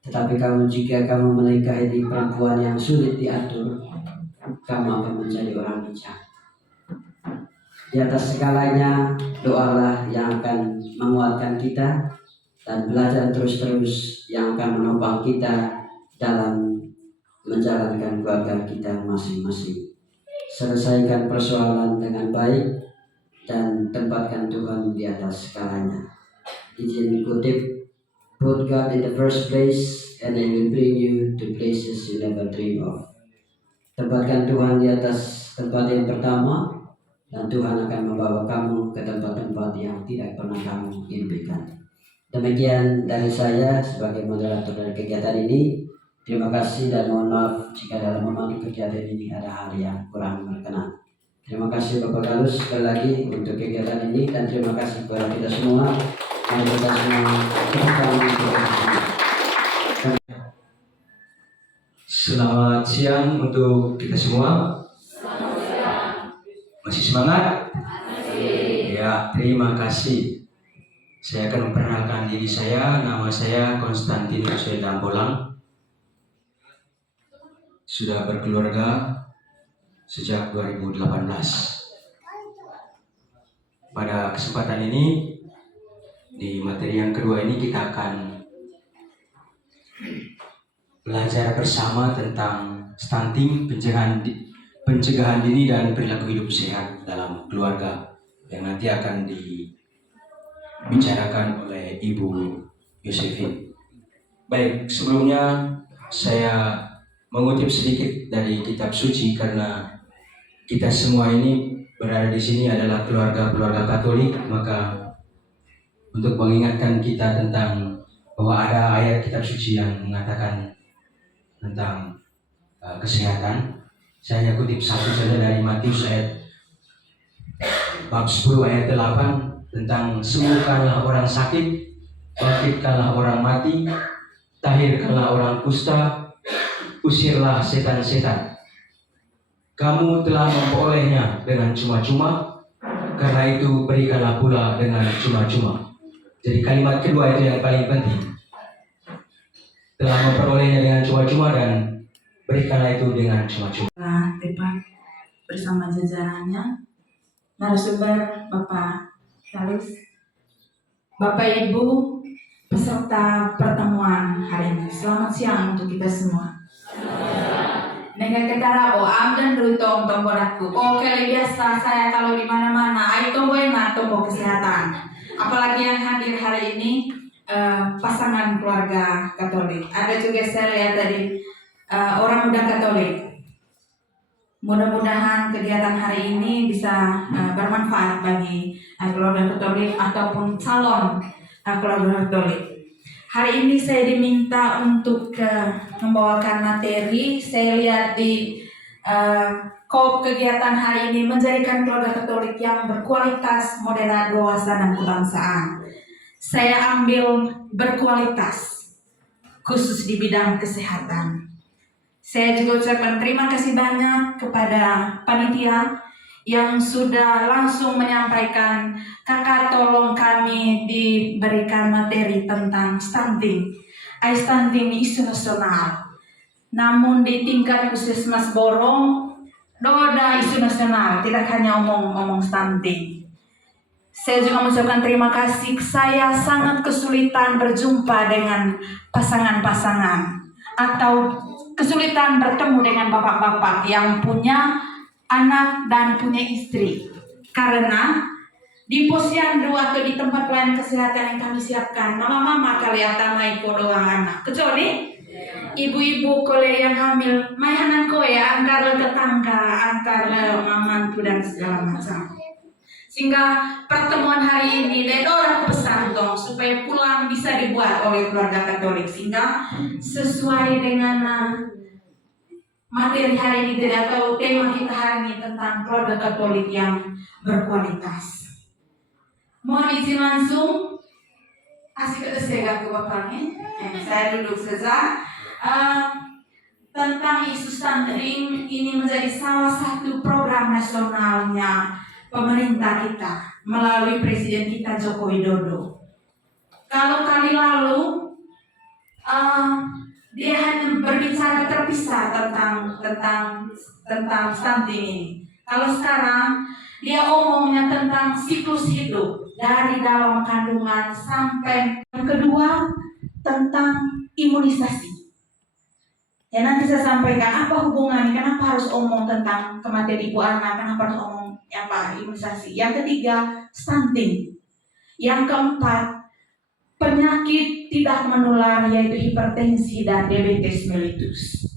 Tetapi jika kamu menikahi perempuan yang sulit diatur, kamu akan menjadi orang bijak. Di atas segalanya, doalah yang akan menguatkan kita, dan belajar terus-terus yang akan menopang kita dalam menjalankan keluarga kita masing-masing. Selesaikan persoalan dengan baik dan tempatkan Tuhan di atas segalanya. Izin kutip, put God in the first place and He will bring you to places you never dream of. Tempatkan Tuhan di atas tempat yang pertama, dan Tuhan akan membawa kamu ke tempat-tempat yang tidak pernah kamu impikan. Demikian dari saya sebagai moderator dari kegiatan ini. Terima kasih dan mohon maaf jika dalam memandu kegiatan ini ada hal yang kurang berkenan. Terima kasih Bapak Galus sekali lagi untuk kegiatan ini, dan terima kasih kepada kita semua. Selamat siang untuk kita semua. Masih semangat? Ya, terima kasih. Saya akan memperkenalkan diri saya. Nama saya Konstantinus Dambolang. Sudah berkeluarga sejak 2018. Pada kesempatan ini, di materi yang kedua ini kita akan belajar bersama tentang stunting, pencegahan dini dan perilaku hidup sehat dalam keluarga, yang nanti akan dibicarakan oleh Ibu Yosefin. Baik, sebelumnya saya mengutip sedikit dari kitab suci, karena kita semua ini berada di sini adalah keluarga Katolik, maka untuk mengingatkan kita tentang bahwa ada ayat kitab suci yang mengatakan tentang kesehatan, saya hanya kutip satu saja dari Matius bab 10 ayat 8 tentang sembuhkanlah orang sakit, bangkitkanlah orang mati, tahirkanlah orang kusta, usirlah setan-setan. Kamu telah memperolehnya dengan cuma-cuma, karena itu berikanlah pula dengan cuma-cuma. Jadi kalimat kedua itu yang paling penting. Telah memperolehnya dengan cuma-cuma dan berikanlah itu dengan cuma-cuma. Depan bersama jajarannya, narasumber Bapak Galus, Bapak Ibu peserta pertemuan hari ini. Selamat siang untuk kita semua. Nega ketara am dan rutong tombol aku. Oke, biasa saya kalau di mana-mana, ayo tombol enak, tombol kesehatan. Apalagi yang hadir hari ini pasangan keluarga Katolik. Ada juga saya lihat tadi orang muda Katolik. Mudah-mudahan kegiatan hari ini bisa bermanfaat bagi keluarga Katolik ataupun calon keluarga Katolik. Hari ini saya diminta untuk membawakan materi. Saya lihat di kegiatan hari ini menjadikan keluarga Katolik yang berkualitas, moderat, dewasa, dan kebangsaan. Saya ambil berkualitas, khusus di bidang kesehatan. Saya juga ucapkan terima kasih banyak kepada panitia yang sudah langsung menyampaikan, kakak tolong kami diberikan materi tentang stunting. Stunting isu nasional. Namun di tingkat Puskesmas Borong, ada isu nasional, tidak hanya omong-omong stunting. Saya juga mengucapkan terima kasih. Saya sangat kesulitan berjumpa dengan pasangan-pasangan atau kesulitan bertemu dengan bapak-bapak yang punya anak dan punya istri. Karena di posyandu atau di tempat pelayanan kesehatan yang kami siapkan, mama-mama kelihatan naik doang anak. Kecuali ibu-ibu kole yang hamil, mainan kowe antar le tetangga, antar le mamantu dan segala macam. Sehingga pertemuan hari ini dan orang pesan dong supaya pulang bisa dibuat oleh keluarga Katolik, sehingga sesuai dengan materi hari ini atau tema kita hari ini tentang keluarga Katolik yang berkualitas. Mohon izin langsung, asik saya ke bapaknya. Saya duduk saja. Tentang isu stunting ini menjadi salah satu program nasionalnya pemerintah kita melalui Presiden kita Joko Widodo. Kalau kali lalu dia hanya berbicara terpisah tentang stunting ini. Kalau sekarang dia omongnya tentang siklus hidup dari dalam kandungan sampai yang kedua tentang imunisasi. Ya nanti saya sampaikan apa hubungannya, kenapa harus omong tentang kematian ibu anak, kenapa harus omong imunisasi. Yang ketiga stunting. Yang keempat penyakit tidak menular yaitu hipertensi dan diabetes mellitus.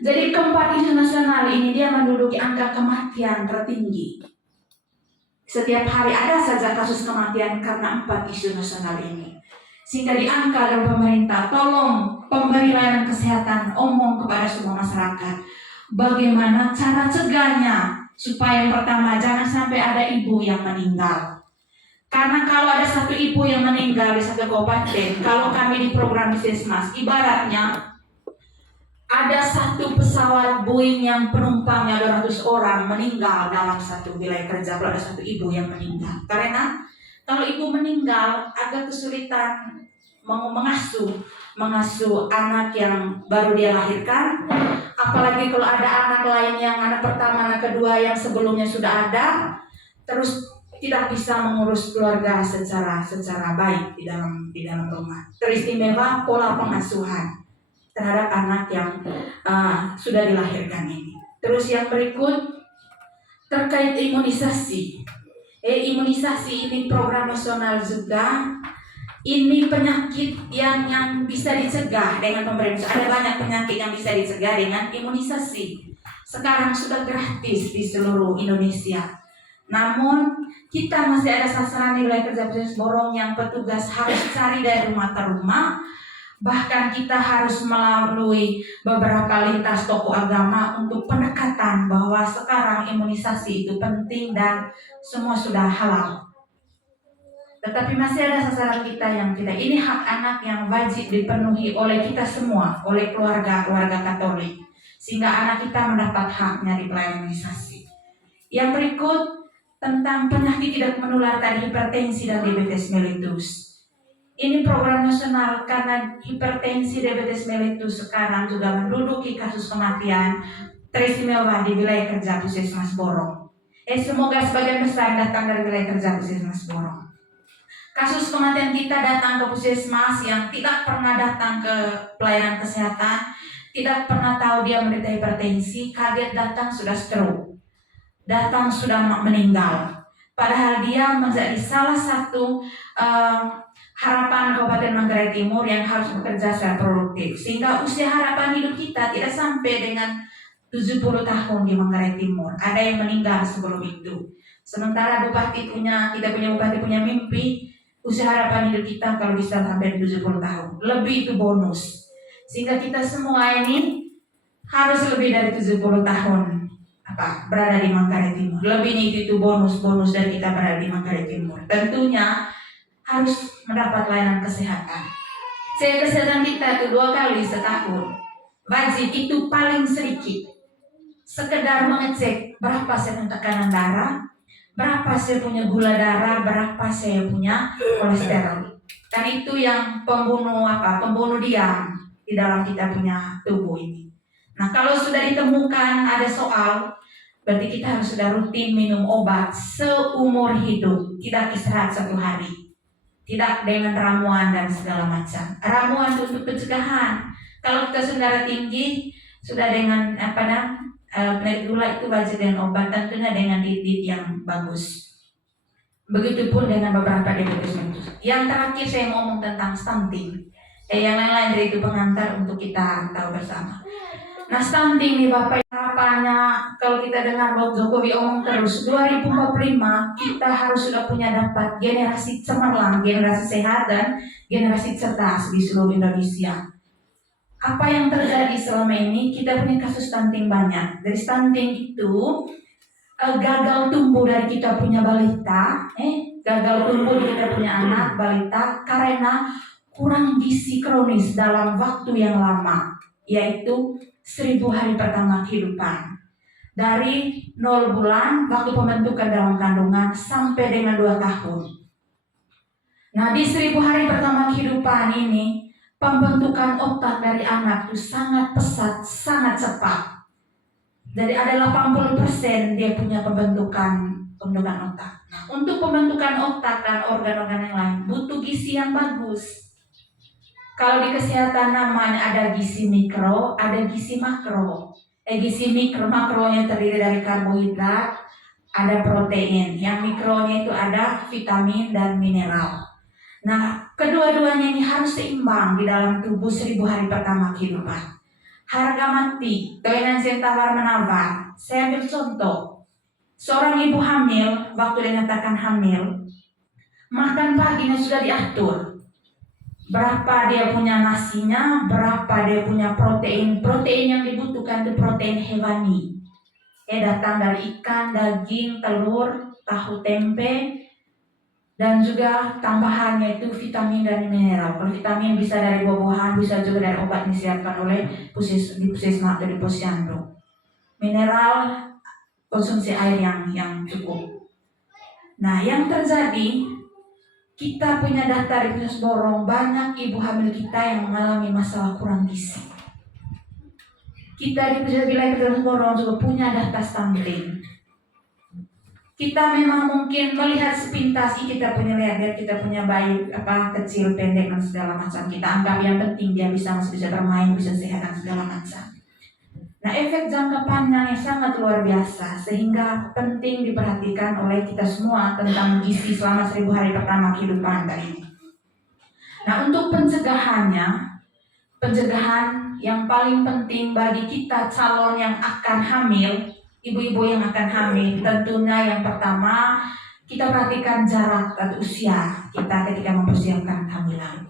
Jadi keempat isu nasional ini dia menduduki angka kematian tertinggi. Setiap hari ada saja kasus kematian karena 4 isu nasional ini. Sehingga diangkat oleh pemerintah, tolong pemberi layanan kesehatan omong kepada semua masyarakat bagaimana cara cegahnya supaya yang pertama jangan sampai ada ibu yang meninggal. Karena kalau ada satu ibu yang meninggal di satu kabupaten, kalau kami di program Puskesmas, ibaratnya ada satu pesawat Boeing yang penumpangnya 200 orang meninggal dalam satu wilayah kerja kalau ada satu ibu yang meninggal. Karena kalau ibu meninggal agak kesulitan mengasuh anak yang baru dia lahirkan, apalagi kalau ada anak lain yang anak pertama, anak kedua yang sebelumnya sudah ada, terus tidak bisa mengurus keluarga secara baik di dalam rumah. Teristimewa pola pengasuhan terhadap anak yang sudah dilahirkan ini. Terus yang berikut terkait imunisasi. Imunisasi ini program nasional juga. Ini penyakit yang bisa dicegah dengan pemerintah. Ada banyak penyakit yang bisa dicegah dengan imunisasi. Sekarang sudah gratis di seluruh Indonesia. Namun kita masih ada sasaran di wilayah kerja Puskesmas Borong yang petugas harus cari dari rumah ke rumah. Bahkan kita harus melalui beberapa lintas tokoh agama untuk pendekatan bahwa sekarang imunisasi itu penting dan semua sudah halal. Tetapi masih ada sasaran kita yang tidak. Ini hak anak yang wajib dipenuhi oleh kita semua, oleh keluarga Katolik. Sehingga anak kita mendapat haknya di pelayanan imunisasi. Yang berikut tentang penyakit tidak menular tadi, hipertensi dan diabetes mellitus. Ini program nasional karena hipertensi diabetes mellitus sekarang juga menduduki kasus kematian teristimewa di wilayah kerja Puskesmas Borong. Semoga sebagian besar datang dari wilayah kerja Puskesmas Borong. Kasus kematian kita datang ke Puskesmas yang tidak pernah datang ke pelayanan kesehatan, tidak pernah tahu dia menderita hipertensi, kaget datang sudah stroke, datang sudah meninggal. Padahal dia menjadi salah satu harapan Kabupaten Manggarai Timur yang harus bekerja secara produktif. Sehingga usia harapan hidup kita tidak sampai dengan 70 tahun di Manggarai Timur. Ada yang meninggal sebelum itu. Sementara bupati punya mimpi, usia harapan hidup kita kalau bisa sampai 70 tahun. Lebih itu bonus. Sehingga kita semua ini harus lebih dari 70 tahun berada di Manggarai Timur. Lebih itu bonus dari kita berada di Manggarai Timur. Tentunya harus mendapat layanan kesehatan. Kesehatan kita itu 2 kali setahun. Wajib itu paling sedikit. Sekedar mengecek berapa saya punya tekanan darah, berapa saya punya gula darah, berapa saya punya kolesterol. Dan itu yang pembunuh diam di dalam kita punya tubuh ini. Nah, kalau sudah ditemukan ada soal, berarti kita harus sudah rutin minum obat seumur hidup, tidak istirahat 1 hari. Tidak dengan ramuan dan segala macam. Ramuan untuk pencegahan, Kalau kita sudah darah tinggi, sudah dengan penyakit gula itu wajib dengan obat, tentunya dengan diet yang bagus. Begitupun dengan beberapa diabetes mellitus. Yang terakhir saya mau ngomong tentang stunting. Yang lain-lain dari itu pengantar untuk kita tahu bersama. Nah, stunting nih Bapak, harapannya kalau kita dengar Bapak Jokowi omong terus 2045 kita harus sudah punya dapat generasi cemerlang, generasi sehat dan generasi cerdas di seluruh Indonesia. Apa yang terjadi selama ini? Kita punya kasus stunting banyak. Dari stunting itu gagal tumbuh dari kita punya balita, gagal tumbuh dari kita punya anak balita karena kurang gizi kronis dalam waktu yang lama, yaitu 1000 hari pertama kehidupan. Dari 0 bulan waktu pembentukan dalam kandungan sampai dengan 2 tahun. Nah, di 1000 hari pertama kehidupan ini pembentukan otak dari anak itu sangat pesat, sangat cepat. Jadi ada 80% dia punya pembentukan otak. Nah, untuk pembentukan otak dan organ-organ yang lain butuh gizi yang bagus. Kalau di kesehatan namanya ada gizi mikro, ada gizi makro. Gizi makronya terdiri dari karbohidrat, ada protein. Yang mikronya itu ada vitamin dan mineral. Nah, kedua-duanya ini harus seimbang di dalam tubuh 1000 hari pertama kehidupan. Harga mati, kewenangan yang tawar menawar. Saya ambil contoh, seorang ibu hamil, waktu dinyatakan hamil, makan paginya sudah diatur. Berapa dia punya nasinya, berapa dia punya protein. Protein yang dibutuhkan itu protein hewani. Datang dari ikan, daging, telur, tahu tempe, dan juga tambahannya itu vitamin dan mineral. Kalau vitamin bisa dari buah-buahan, bisa juga dari obat yang disiapkan oleh puskesmas dari posyandu. Mineral, konsumsi air yang cukup. Nah, yang terjadi, kita punya data di Puskesmas Borong, banyak ibu hamil kita yang mengalami masalah kurang gizi. Kita di Puskesmas Borong juga punya data stunting. Kita memang mungkin melihat sepintas, kita punya lihat kita punya bayi kecil, pendek dan segala macam. Kita anggap yang penting dia masih bisa bermain, bisa sehat dan segala macam. Nah, efek jangka panjang yang sangat luar biasa, sehingga penting diperhatikan oleh kita semua tentang gizi selama 1000 hari pertama kehidupan tadi. Nah, untuk pencegahan yang paling penting bagi kita calon yang akan hamil, ibu-ibu yang akan hamil, tentunya yang pertama kita perhatikan jarak atau usia kita ketika mempersiapkan kehamilan.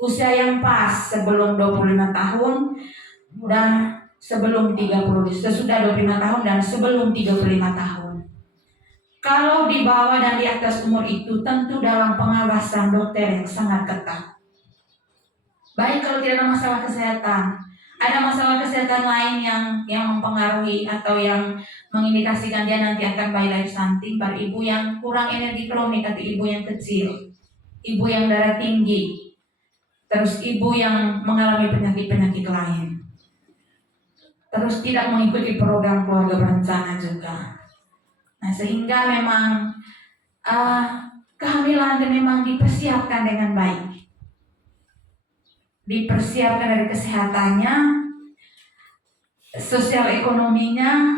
Usia yang pas sebelum 25 tahun dan sebelum 30, sesudah 25 tahun dan sebelum 35 tahun. Kalau di bawah dan di atas umur itu tentu dalam pengawasan dokter yang sangat ketat. Baik kalau tidak ada masalah kesehatan. Ada masalah kesehatan lain yang mempengaruhi atau yang mengindikasikan dia nanti akan bayi lahir stunting pada ibu yang kurang energi kronik atau ibu yang kecil, ibu yang darah tinggi, terus ibu yang mengalami penyakit-penyakit lain, terus tidak mengikuti program keluarga berencana juga. Nah, sehingga memang kehamilan memang dipersiapkan dengan baik. Dipersiapkan dari kesehatannya, sosial ekonominya,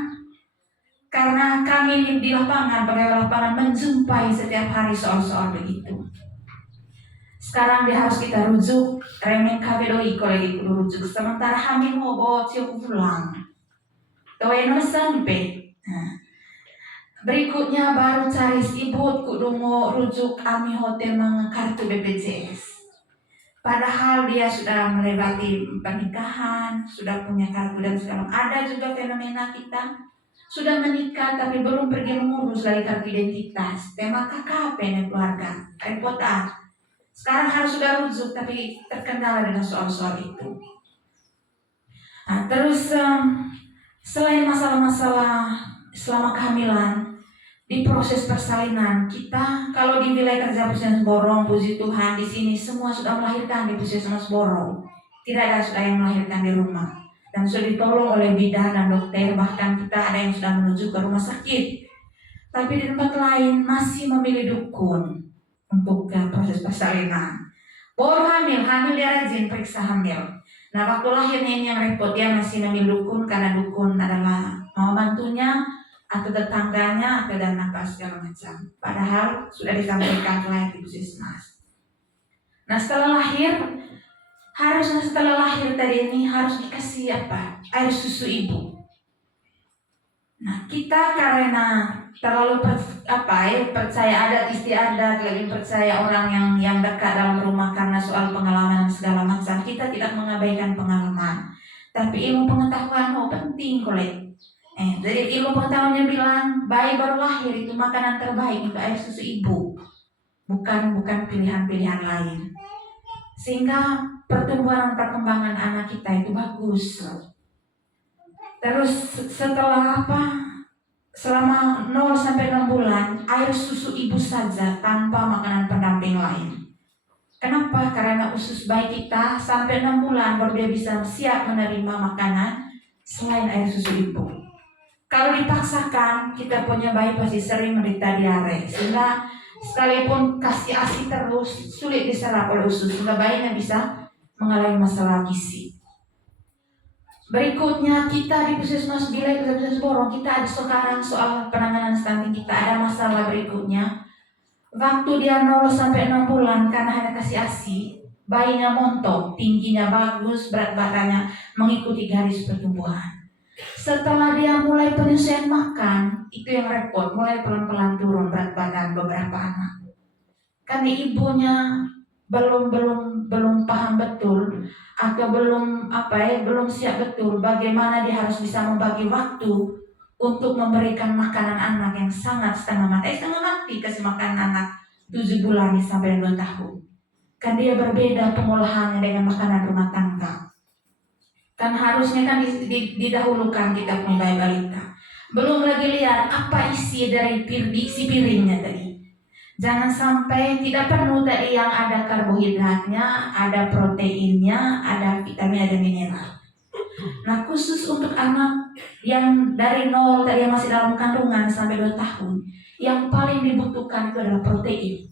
karena kami di lapangan, pegawai lapangan menjumpai setiap hari soal-soal begitu. Sekarang dia harus kita rujuk, remen kabedoi kalau dirujuk, sementara hamil mau bawa cium pulang. Taweno sampai. Berikutnya baru cari ibu kudu mau rujuk ami hotel kartu BPJS. Padahal dia sudah melewati pernikahan, sudah punya kartu dan segala. Ada juga fenomena kita sudah menikah tapi belum pergi mengurus lagi kartu identitas. Tema KKP nih keluarga, repota. Sekarang harus sudah rujuk tapi terkendala dengan soal-soal itu. Nah, terus selain masalah-masalah selama kehamilan, di proses persalinan kita, kalau di wilayah kerja Puskesmas Borong, puji Tuhan di sini semua sudah melahirkan di Puskesmas Borong. Tidak ada sudah yang melahirkan di rumah dan sudah ditolong oleh bidan dan dokter, bahkan kita ada yang sudah menuju ke rumah sakit. Tapi di tempat lain masih memilih dukun untuk proses persalinan. Baru hamil dia rajin periksa hamil. Nah, waktu lahirnya ini yang repot, dia masih memilih dukun karena dukun adalah mama bantunya atau tetangganya atau dan apa segala macam. Padahal sudah disampaikan layak di puskesmas. Nah, setelah lahir tadi ini harus dikasih apa? Air susu ibu. Nah, kita karena terlalu percaya adat istiadat, lebih percaya orang yang dekat dalam rumah karena soal pengalaman dan segala macam, kita tidak mengabaikan pengalaman. Tapi ilmu pengetahuan penting kolek. Jadi ilmu pengetahuannya bilang bayi baru lahir itu makanan terbaik untuk air susu ibu, bukan pilihan-pilihan lain. Sehingga pertumbuhan dan perkembangan anak kita itu bagus. Terus selama 0 sampai 6 bulan air susu ibu saja tanpa makanan pendamping lain. Kenapa? Karena usus bayi kita sampai 6 bulan baru dia bisa siap menerima makanan selain air susu ibu. Kalau dipaksakan, kita punya bayi pasti sering menderita diare, sehingga sekalipun kasih ASI terus sulit diserap oleh usus, sehingga bayinya bisa mengalami masalah gizi. Berikutnya kita di puskesmas Bilai Puskesmas Borong, kita ada sekarang soal penanganan stunting, kita ada masalah berikutnya. Waktu dia 0 sampai 6 bulan karena hanya kasih ASI, bayinya montok, tingginya bagus, berat badannya mengikuti garis pertumbuhan. Setelah dia mulai penyesuaian makan, itu yang repot, mulai pelan-pelan turun berat badan beberapa anak. Karena ibunya belum paham betul atau belum siap betul bagaimana dia harus bisa membagi waktu untuk memberikan makanan anak yang sangat setengah mati kasih makan anak 7 bulan sampai 2 tahun. Kan dia berbeda pengolahannya dengan makanan rumah tangga. Kan harusnya kan didahulukan kita punya bayi balita. Belum lagi lihat apa isi dari piringnya tadi. Jangan sampai tidak penuh tadi yang ada karbohidratnya, ada proteinnya, ada vitamin, ada mineral. Nah, khusus untuk anak yang dari 0 tadi yang masih dalam kandungan sampai 2 tahun, yang paling dibutuhkan itu adalah protein.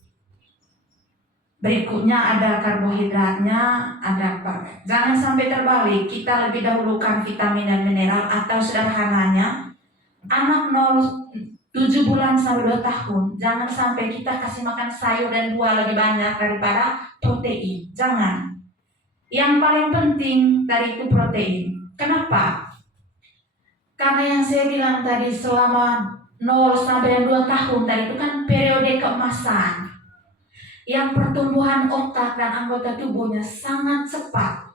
Berikutnya ada karbohidratnya, ada apa? Jangan sampai terbalik, kita lebih dahulukan vitamin dan mineral, atau sederhananya anak 7 bulan sampai 2 tahun, jangan sampai kita kasih makan sayur dan buah lebih banyak daripada protein. Jangan. Yang paling penting dari itu protein. Kenapa? Karena yang saya bilang tadi selama 0 sampai 2 tahun tadi itu kan periode keemasan. Yang pertumbuhan otak dan anggota tubuhnya sangat cepat.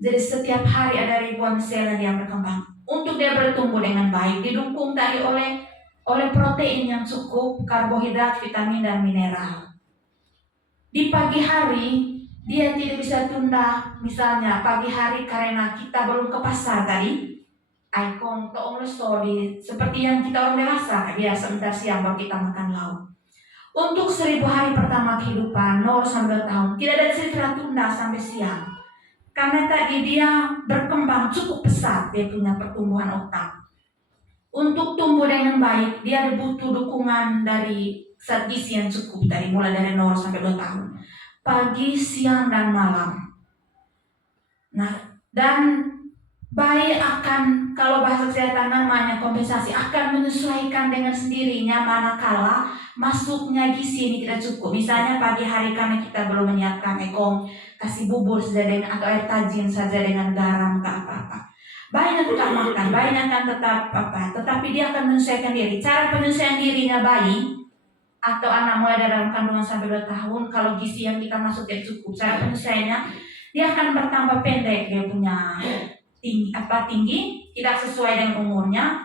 Jadi setiap hari ada ribuan sel yang berkembang. Untuk dia bertumbuh dengan baik, didukung tadi oleh protein yang cukup, karbohidrat, vitamin, dan mineral. Di pagi hari, dia tidak bisa tunda. Misalnya pagi hari karena kita belum ke pasar tadi, ikon soli seperti yang kita orang dewasa, dia sebentar siang baru kita makan lauk. Untuk 1000 hari pertama kehidupan 0 sampai 2 tahun tidak ada cerita tunda sampai siang, karena tadi dia berkembang cukup pesat, dia punya pertumbuhan otak. Untuk tumbuh dengan baik dia butuh dukungan dari zat gizi yang cukup dari mulai dari 0 sampai 2 tahun, pagi, siang, dan malam. Nah, dan bayi akan, kalau bahasa kesehatan namanya kompensasi, akan menyesuaikan dengan sendirinya manakala masuknya gizi ini tidak cukup. Misalnya pagi hari karena kita belum menyiapkan kasih bubur saja dengan, atau air tajin saja dengan garam ke apa-apa, bayinya tetap makan, bayinya akan tetapi dia akan menyesuaikan diri. Cara penyesuaian dirinya bayi atau anak mulai dari dalam kandungan sampai 2 tahun, kalau gizi yang kita masuk tidak cukup, cara penyesuaiannya dia akan bertambah pendek, dia punya tinggi tidak sesuai dengan umurnya,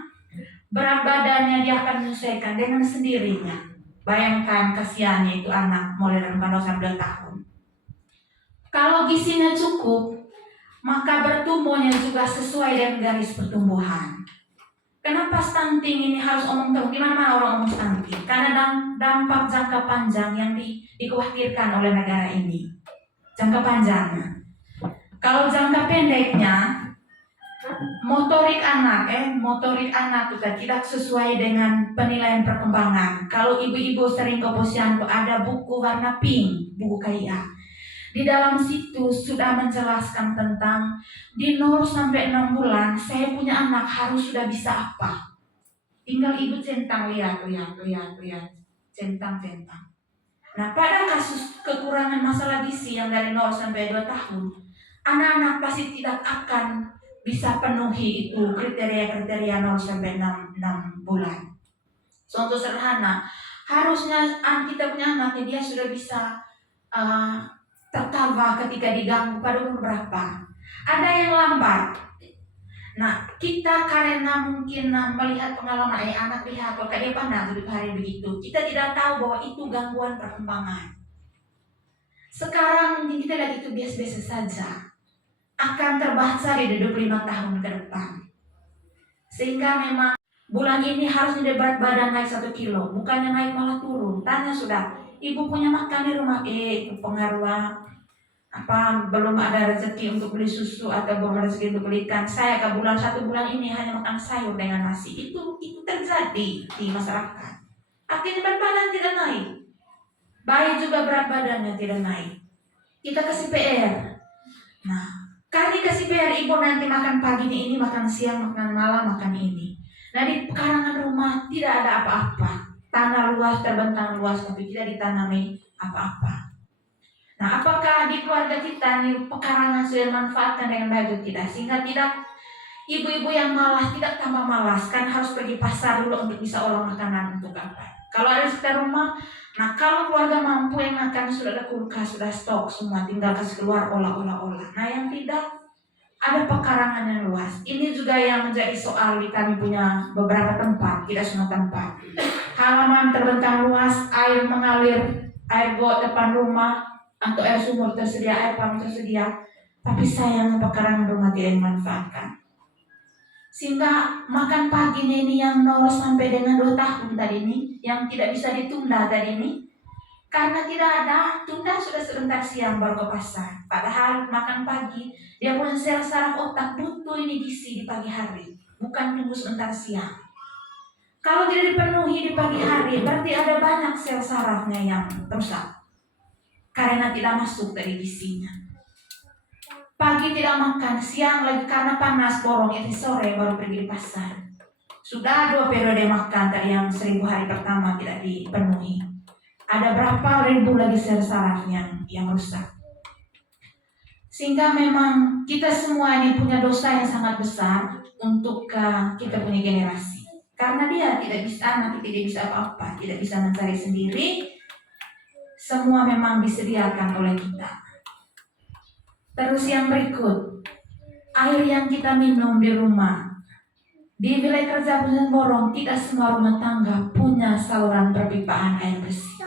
berat badannya dia akan menyesuaikan dengan sendirinya. Bayangkan kasihannya itu anak mulai dari kandungan sampai 2 tahun. Kalau gizinya cukup, maka bertumbuhnya juga sesuai dengan garis pertumbuhan. Kenapa stunting ini harus omong terus? Gimana orang omong stunting? Karena dampak jangka panjang yang dikhawatirkan oleh negara ini. Jangka panjangnya. Kalau jangka pendeknya, motorik anak juga tidak sesuai dengan penilaian perkembangan. Kalau ibu-ibu sering ke posyandu ada buku warna pink, buku KIA. Di dalam situ sudah menjelaskan tentang di 0 sampai 6 bulan saya punya anak harus sudah bisa apa. Tinggal ibu centang, lihat, centang. Nah, pada kasus kekurangan masalah gizi yang dari 0 sampai 2 tahun, anak-anak pasti tidak akan bisa penuhi itu kriteria-kriteria 0 sampai 6 bulan. Contoh sederhana, harusnya kita punya anak dia sudah bisa tertawa ketika diganggu pada umur berapa. Ada yang lambat. Nah, kita karena mungkin melihat pengalaman anak lihat kalau dia panas hidup hari begitu, kita tidak tahu bahwa itu gangguan perkembangan. Sekarang mungkin kita lihat itu biasa-biasa saja, akan terbaca di 25 tahun ke depan. Sehingga memang bulan ini harus di berat badan naik 1 kilo, bukannya naik malah turun. Tanya sudah, ibu punya makan di rumah, pengaruh belum ada rezeki untuk beli susu atau belum ada rezeki untuk beli ikan. Saya ke bulan 1 bulan ini hanya makan sayur dengan nasi. Itu terjadi di masyarakat. Akhirnya berat badan tidak naik. Bayi juga berat badannya tidak naik. Kita kasih PR. Nah, kali kasih PR ibu nanti makan pagi ini, makan siang, makan malam, makan ini. Nah, di pekarangan rumah tidak ada apa-apa. Tanah luas terbentang luas tapi tidak ditanami apa-apa. Nah, apakah di keluarga kita nih pekarangan sudah dimanfaatkan dengan baik atau tidak? Sehingga tidak ibu-ibu yang malas tidak tambah malas, kan harus pergi pasar dulu untuk bisa olah makanan untuk apa? Kalau ada di sekitar rumah, nah kalau keluarga mampu yang makan sudah ada kulkas, sudah stok semua, tinggal kasih keluar olah. Nah, yang tidak ada pekarangan yang luas. Ini juga yang menjadi soal di kami punya beberapa tempat, tidak semua tempat. Halaman terbentang luas, air mengalir, air got depan rumah, atau air sumur tersedia, air pump tersedia, tapi sayang pekarangan rumah tidak dimanfaatkan. Sehingga makan paginya ini yang 0 sampai dengan 2 tahun tadi ini, yang tidak bisa ditunda tadi ini, karena tidak ada, tunda sudah sebentar siang baru ke pasar. Padahal makan pagi, dia punya sel saraf otak butuh ini gizi di pagi hari, bukan tunggu sebentar siang. Kalau tidak dipenuhi di pagi hari, berarti ada banyak sel sarafnya yang rusak. Karena tidak masuk dari gizinya. Pagi tidak makan, siang lagi karena panas borong, itu sore baru pergi di pasar. Sudah 2 periode makan dari yang 1000 hari pertama tidak dipenuhi. Ada berapa ribu lagi sel saraf yang rusak. Sehingga memang kita semua ini punya dosa yang sangat besar untuk kita punya generasi. Karena dia tidak bisa, nanti tidak bisa apa-apa, tidak bisa mencari sendiri. Semua memang disediakan oleh kita. Terus yang berikut, air yang kita minum di rumah. Di wilayah kerja Kabupaten Borong, tidak semua rumah tangga punya saluran perpipaan air bersih.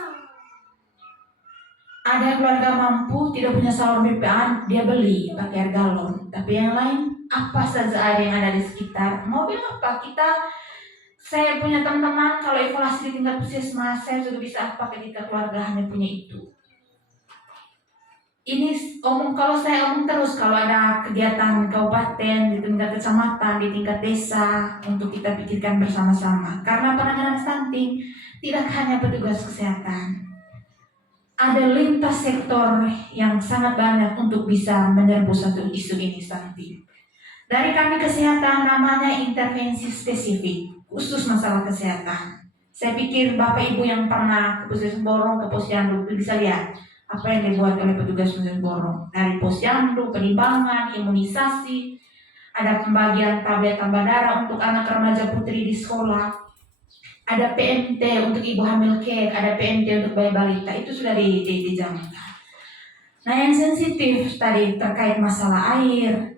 Ada keluarga mampu tidak punya saluran perpipaan, dia beli pakai air galon. Tapi yang lain, apa saja air yang ada di sekitar, mobil apa saya punya teman-teman kalau evaluasi di tingkat puskesmas, saya juga bisa apa ketika keluarga hanya punya itu. Ini kalau saya omong terus kalau ada kegiatan kabupaten di tingkat kecamatan, di tingkat desa untuk kita pikirkan bersama-sama. Karena penanganan stunting tidak hanya petugas kesehatan. Ada lintas sektor yang sangat banyak untuk bisa menyerbu satu isu ini stunting. Dari kami kesehatan namanya intervensi spesifik. Khusus masalah kesehatan. Saya pikir Bapak Ibu yang pernah ke Puskesmas Borong, ke Posyandu bisa lihat apa yang dibuat oleh petugas Puskesmas Borong. Dari Posyandu, penimbangan, imunisasi, ada pembagian tablet tambah darah untuk anak remaja putri di sekolah, ada PMT untuk ibu hamil kek, ada PMT untuk bayi balita, itu sudah dijalankan. Nah, yang sensitif tadi terkait masalah air,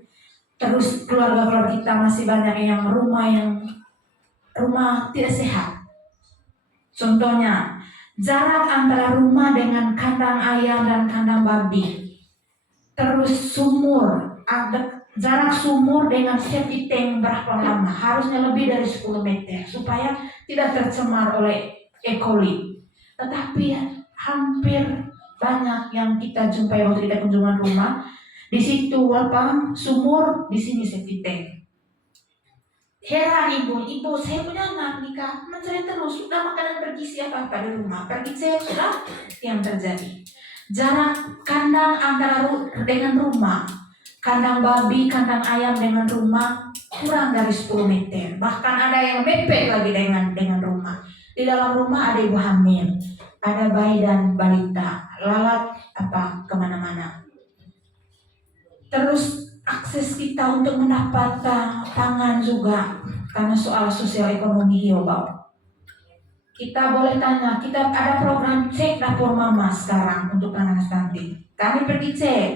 terus keluarga-keluarga kita masih banyak yang rumah tidak sehat. Contohnya, jarak antara rumah dengan kandang ayam dan kandang babi. Terus sumur, ada jarak sumur dengan septic tank berapa lama? Harusnya lebih dari 10 meter supaya tidak tercemar oleh E. coli. Tetapi hampir banyak yang kita jumpai waktu kita kunjungan rumah. Di situ sumur, di sini septic tank. Heran ibu, saya punya anak nikah, mencari terus, sudah makanan bergizi apa-apa di rumah, pergi cek, sudah yang terjadi. Jarak kandang antara dengan rumah, kandang babi, kandang ayam dengan rumah kurang dari 10 meter. Bahkan ada yang mepet lagi dengan rumah. Di dalam rumah ada ibu hamil, ada bayi dan balita, lalat kemana-mana. Terus akses kita untuk mendapat pangan juga karena soal sosial ekonomi hiobau. Kita boleh tanya, kita ada program cek dapur mama sekarang untuk anak stunting. Kami pergi cek,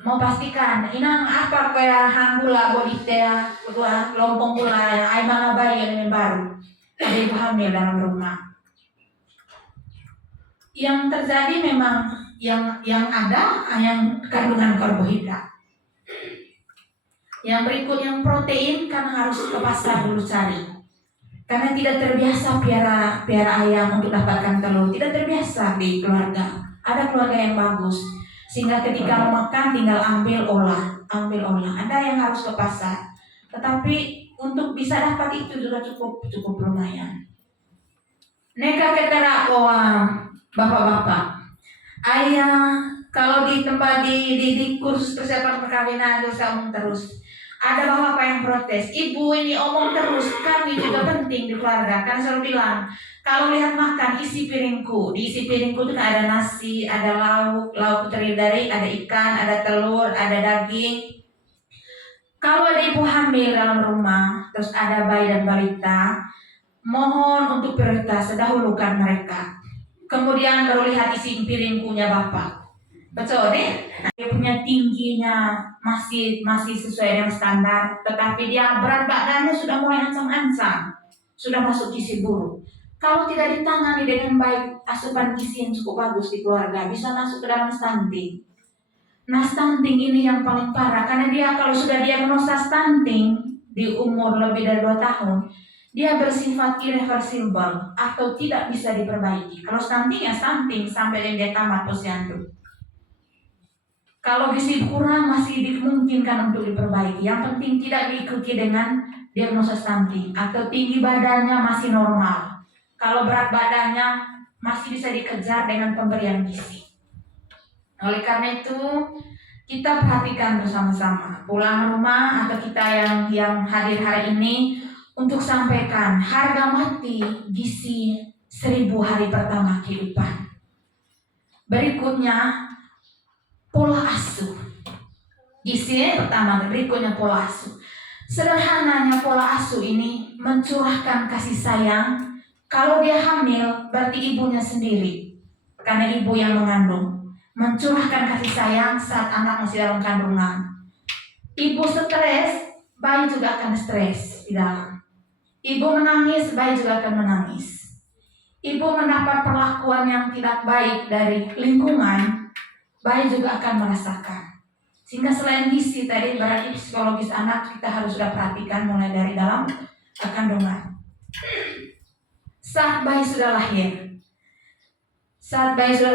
mau pastikan inang apa kaya hanggula bodite kedua lompong gula yang ay mga bayi yang baru ada ibu hamil dalam rumah. Yang terjadi memang yang ada yang kandungan karbohidrat. Yang berikut yang protein karena harus ke pasar dulu cari. Karena tidak terbiasa piara ayam untuk dapatkan telur, tidak terbiasa di keluarga. Ada keluarga yang bagus, sehingga ketika mau makan tinggal ambil olah. Ada yang harus ke pasar, tetapi untuk bisa dapat itu juga cukup lumayan. Neka ketera bapak-bapak, ayah kalau di tempat di kursus persiapan perkawinan dosa umum terus. Ada bapak yang protes, ibu ini omong terus, kami juga penting di keluarga. Kan selalu bilang, kalau lihat makan isi piringku, di isi piringku itu ada nasi, ada lauk terdiri dari ada ikan, ada telur, ada daging. Kalau ada ibu hamil dalam rumah, terus ada bayi dan balita, mohon untuk prioritas dahulukan mereka. Kemudian baru lihat isi piringkunya bapak. Betul deh. Dia punya tingginya masih sesuai dengan standar, tetapi dia berat badannya sudah mulai ancang-ancang, sudah masuk gizi buruk. Kalau tidak ditangani dengan baik, asupan gizi yang cukup bagus di keluarga bisa masuk ke dalam stunting. Nah, stunting ini yang paling parah karena dia kalau sudah diagnosa stunting di umur lebih dari 2 tahun, dia bersifat irreversible atau tidak bisa diperbaiki. Kalau stunting ya stunting sampai dia tamat posyandu. Kalau gizi kurang masih dimungkinkan untuk diperbaiki. Yang penting tidak diikuti dengan diagnosa stunting atau tinggi badannya masih normal. Kalau berat badannya masih bisa dikejar dengan pemberian gizi. Oleh karena itu kita perhatikan bersama-sama pulang rumah atau kita yang hadir hari ini untuk sampaikan harga mati gizi 1000 hari pertama kehidupan. Berikutnya pola asuh. Gizi pertama, berikutnya pola asuh. Sederhananya pola asuh ini mencurahkan kasih sayang. Kalau dia hamil, berarti ibunya sendiri. Karena ibu yang mengandung. Mencurahkan kasih sayang saat anak masih dalam kandungan. Ibu stres, bayi juga akan stres di dalam. Ibu menangis, bayi juga akan menangis. Ibu mendapat perlakuan yang tidak baik dari lingkungan, bayi juga akan merasakan. Sehingga selain gizi tadi berarti psikologis anak kita harus sudah perhatikan mulai dari dalam kandungan. Saat bayi sudah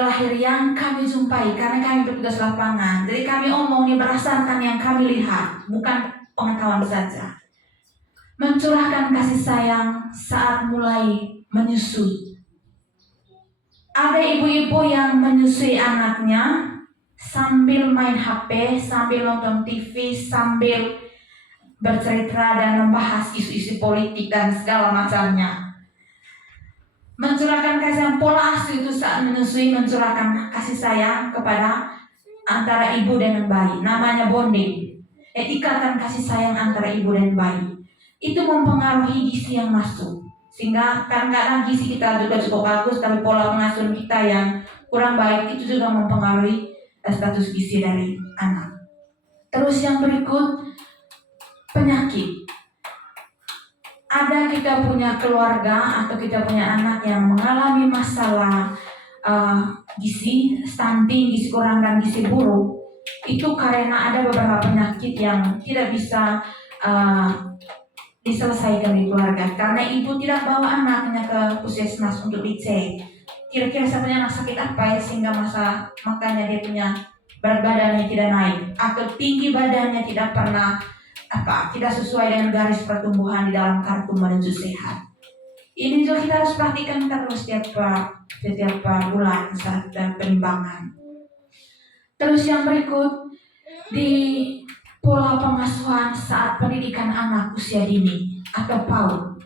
lahir yang kami jumpai karena kami bertugas lapangan. Jadi kami omong ini berdasarkan yang kami lihat, bukan pengetahuan saja. Mencurahkan kasih sayang saat mulai menyusui. Ada ibu-ibu yang menyusui anaknya sambil main HP, sambil nonton TV, sambil bercerita dan membahas isu-isu politik dan segala macamnya. Mencurahkan kasih sayang, pola asuh itu saat menyusui mencurahkan kasih sayang kepada antara ibu dengan bayi. Namanya bonding. Ikatan kasih sayang antara ibu dan bayi. Itu mempengaruhi gizi yang masuk. Sehingga kadang-kadang gizi kita juga cukup bagus, tapi pola pengasuhan kita yang kurang baik itu juga mempengaruhi status gizi dari anak. Terus yang berikut, penyakit. Ada kita punya keluarga atau kita punya anak yang mengalami masalah gizi, stunting, gizi kurang dan gizi buruk. Itu karena ada beberapa penyakit yang tidak bisa diselesaikan di keluarga. Karena ibu tidak bawa anaknya ke puskesmas untuk dicek. Kira-kira satunya anak sakit apa ya sehingga makanya dia punya berat badannya tidak naik atau tinggi badannya tidak pernah tidak sesuai dengan garis pertumbuhan di dalam kartu menuju sehat. Ini juga kita harus perhatikan terus setiap bulan saat penimbangan. Terus yang berikut, di pola pengasuhan saat pendidikan anak usia dini atau PAUD.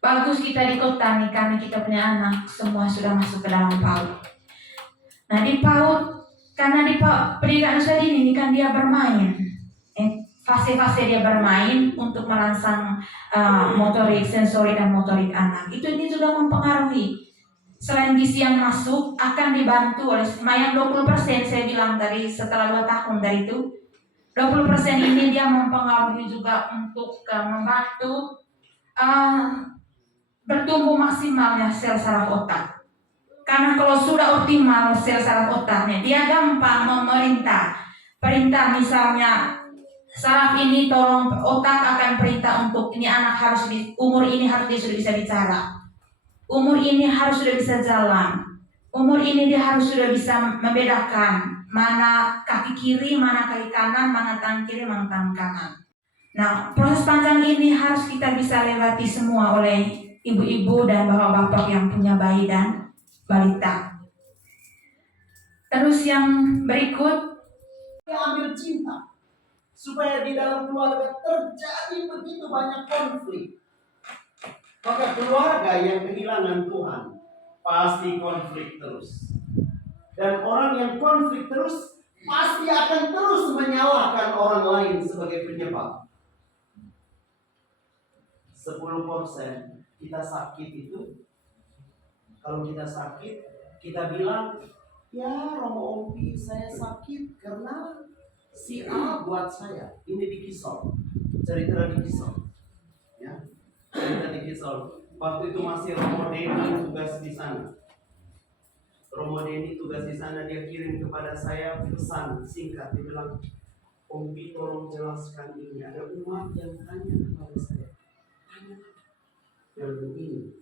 Bagus kita di kota nih karena kita punya anak semua sudah masuk ke dalam PAUD. Nah di PAUD, karena di pendidikan usia dini ini kan dia bermain, fase-fase dia bermain untuk merangsang motorik, sensori dan motorik anak. Ini juga mempengaruhi. Selain gizi yang masuk akan dibantu oleh yang 20% saya bilang tadi setelah 2 tahun dari itu 20% ini dia mempengaruhi juga untuk membantu bertumbuh maksimalnya sel saraf otak. Karena kalau sudah optimal sel saraf otaknya, dia gampang memerintah. Perintah misalnya, saraf ini tolong, otak akan perintah untuk ini anak harus umur ini harus dia sudah bisa bicara. Umur ini harus sudah bisa jalan. Umur ini dia harus sudah bisa membedakan mana kaki kiri, mana kaki kanan, mana tangan kiri, mana tangan kanan. Nah, proses panjang ini harus kita bisa lewati semua oleh ibu-ibu dan bapak-bapak yang punya bayi dan balita. Terus yang berikut, ambil cinta supaya di dalam keluarga terjadi begitu banyak konflik. Maka keluarga yang kehilangan Tuhan pasti konflik terus. Dan orang yang konflik terus pasti akan terus menyalahkan orang lain sebagai penyebab. 10% kita sakit itu, kalau kita sakit, kita bilang, ya Romo Ompi saya sakit karena si A buat saya. Ini di Kisol, cerita di Kisol. Ya, cerita di Kisol. Waktu itu masih Romo Deni tugas di sana. Romo Deni tugas di sana, dia kirim kepada saya pesan singkat. Dia bilang, Ompi tolong jelaskan ini. Ada umat yang tanya kepada saya. Tanya yang begini.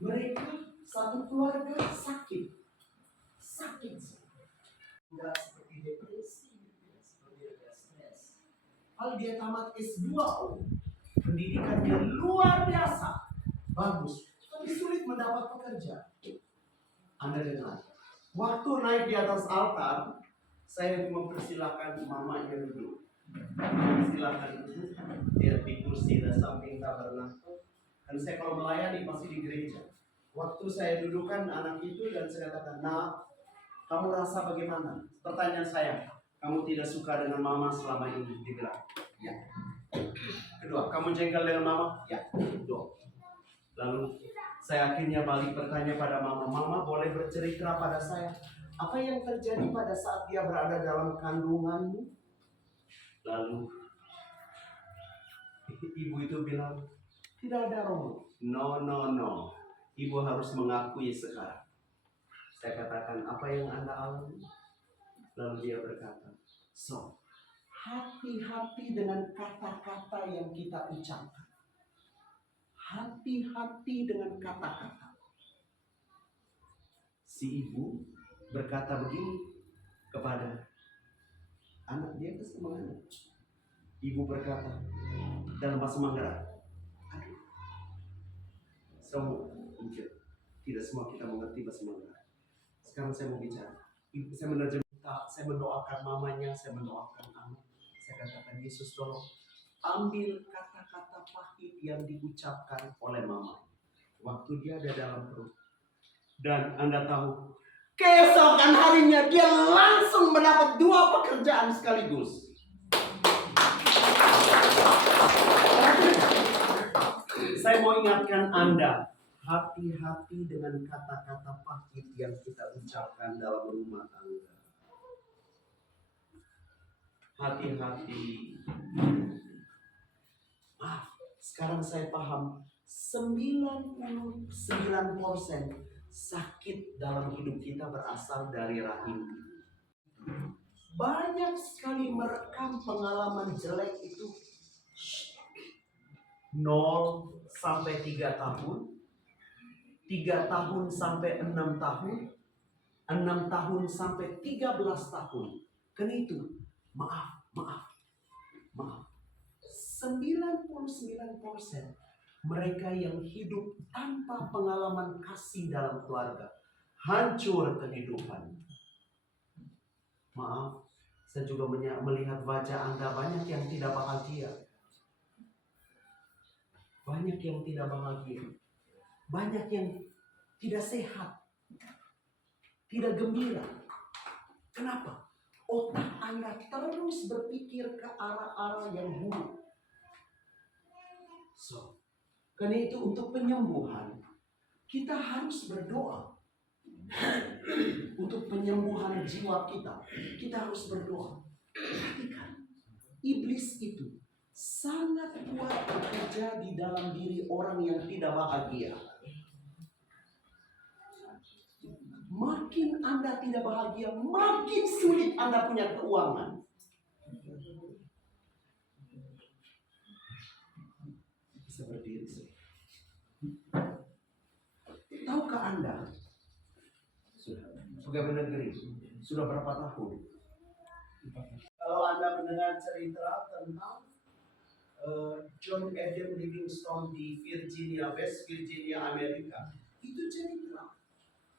Mereka satu keluarga sakit. Tidak seperti depresi, tidak seperti ada stres. Kalau dia tamat S2, pendidikannya luar biasa, bagus, tapi sulit mendapat pekerja. Anda dengar, waktu naik di atas altar, saya mempersilahkan mamanya duduk. Silakan duduk, dia di kursi dan samping tabernakel. Dan saya kalau melayani masih di gereja. Waktu saya dudukkan anak itu dan saya katakan, nah, kamu rasa bagaimana? Pertanyaan saya, kamu tidak suka dengan mama selama ini? Dia bilang, ya. Kedua, kamu jengkel dengan mama? Ya. Dua. Lalu saya akhirnya balik bertanya pada mama, mama boleh bercerita pada saya, apa yang terjadi pada saat dia berada dalam kandunganmu? Lalu ibu itu bilang, tidak ada Romo. No. Ibu harus mengakui sekarang. Saya katakan, apa yang Anda alami? Lalu dia berkata, so, hati-hati dengan kata-kata yang kita ucapkan. Hati-hati dengan kata-kata. Si ibu berkata begini kepada anak dia kesemangat. Ibu berkata dalam bahasa Manggarai, aduh, tidak semua kita mengerti bahasa Manggarai. Sekarang saya mau bicara. Saya menerjemahkan, saya mendoakan mamanya, saya mendoakan anak. Saya katakan, Yesus tolong ambil kata-kata pahit yang diucapkan oleh mama waktu dia ada dalam perut. Dan Anda tahu, keesokan harinya dia langsung mendapat 2 pekerjaan sekaligus. Saya mau ingatkan Anda, hati-hati dengan kata-kata pahit yang kita ucapkan dalam rumah tangga. Hati-hati. Sekarang saya paham, 99% sakit dalam hidup kita berasal dari rahim. Banyak sekali merekam pengalaman jelek itu 0 sampai 3 tahun, 3 tahun sampai 6 tahun, 6 tahun sampai 13 tahun. Kan itu, maaf. 99% mereka yang hidup tanpa pengalaman kasih dalam keluarga, hancur kehidupan. Maaf, saya juga melihat wajah Anda banyak yang tidak bahagia. Banyak yang tidak bahagia. Banyak yang tidak sehat. Tidak gembira. Kenapa? Otak Anda terus berpikir ke arah-arah yang buruk. So, karena itu untuk penyembuhan, kita harus berdoa. Untuk penyembuhan jiwa kita, kita harus berdoa. Perhatikan, iblis itu sangat kuat bekerja di dalam diri orang yang tidak bahagia. Makin Anda tidak bahagia, makin sulit Anda punya keuangan. Seperti itu. Tahukah Anda? Pegawai negeri sudah berapa tahun? Kalau Anda mendengar cerita tentang John Adam Livingstone di Virginia, West Virginia, Amerika, itu cerita.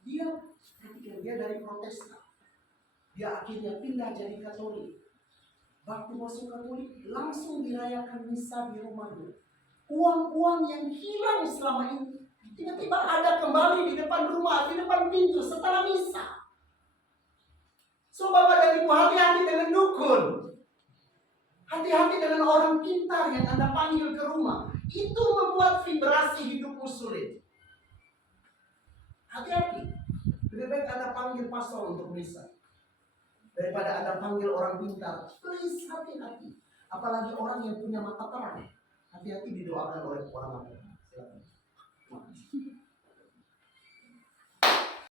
Dia dari Protestan. Dia akhirnya pindah jadi Katolik. Waktu masuk Katolik, langsung dirayakan misa di rumahnya. Uang-uang yang hilang selama ini tiba-tiba ada kembali di depan rumah, di depan pintu setelah misa. So, Bapak dan Ibu, hati-hati dengan dukun. Hati-hati dengan orang pintar yang Anda panggil ke rumah. Itu membuat vibrasi hidupmu sulit. Hati-hati. Lebih baik Anda panggil pastor untuk misa daripada Anda panggil orang pintar. Please, hati-hati. Apalagi orang yang punya mata terang. Hati-hati didoakan oleh orang mata terang. Silakan.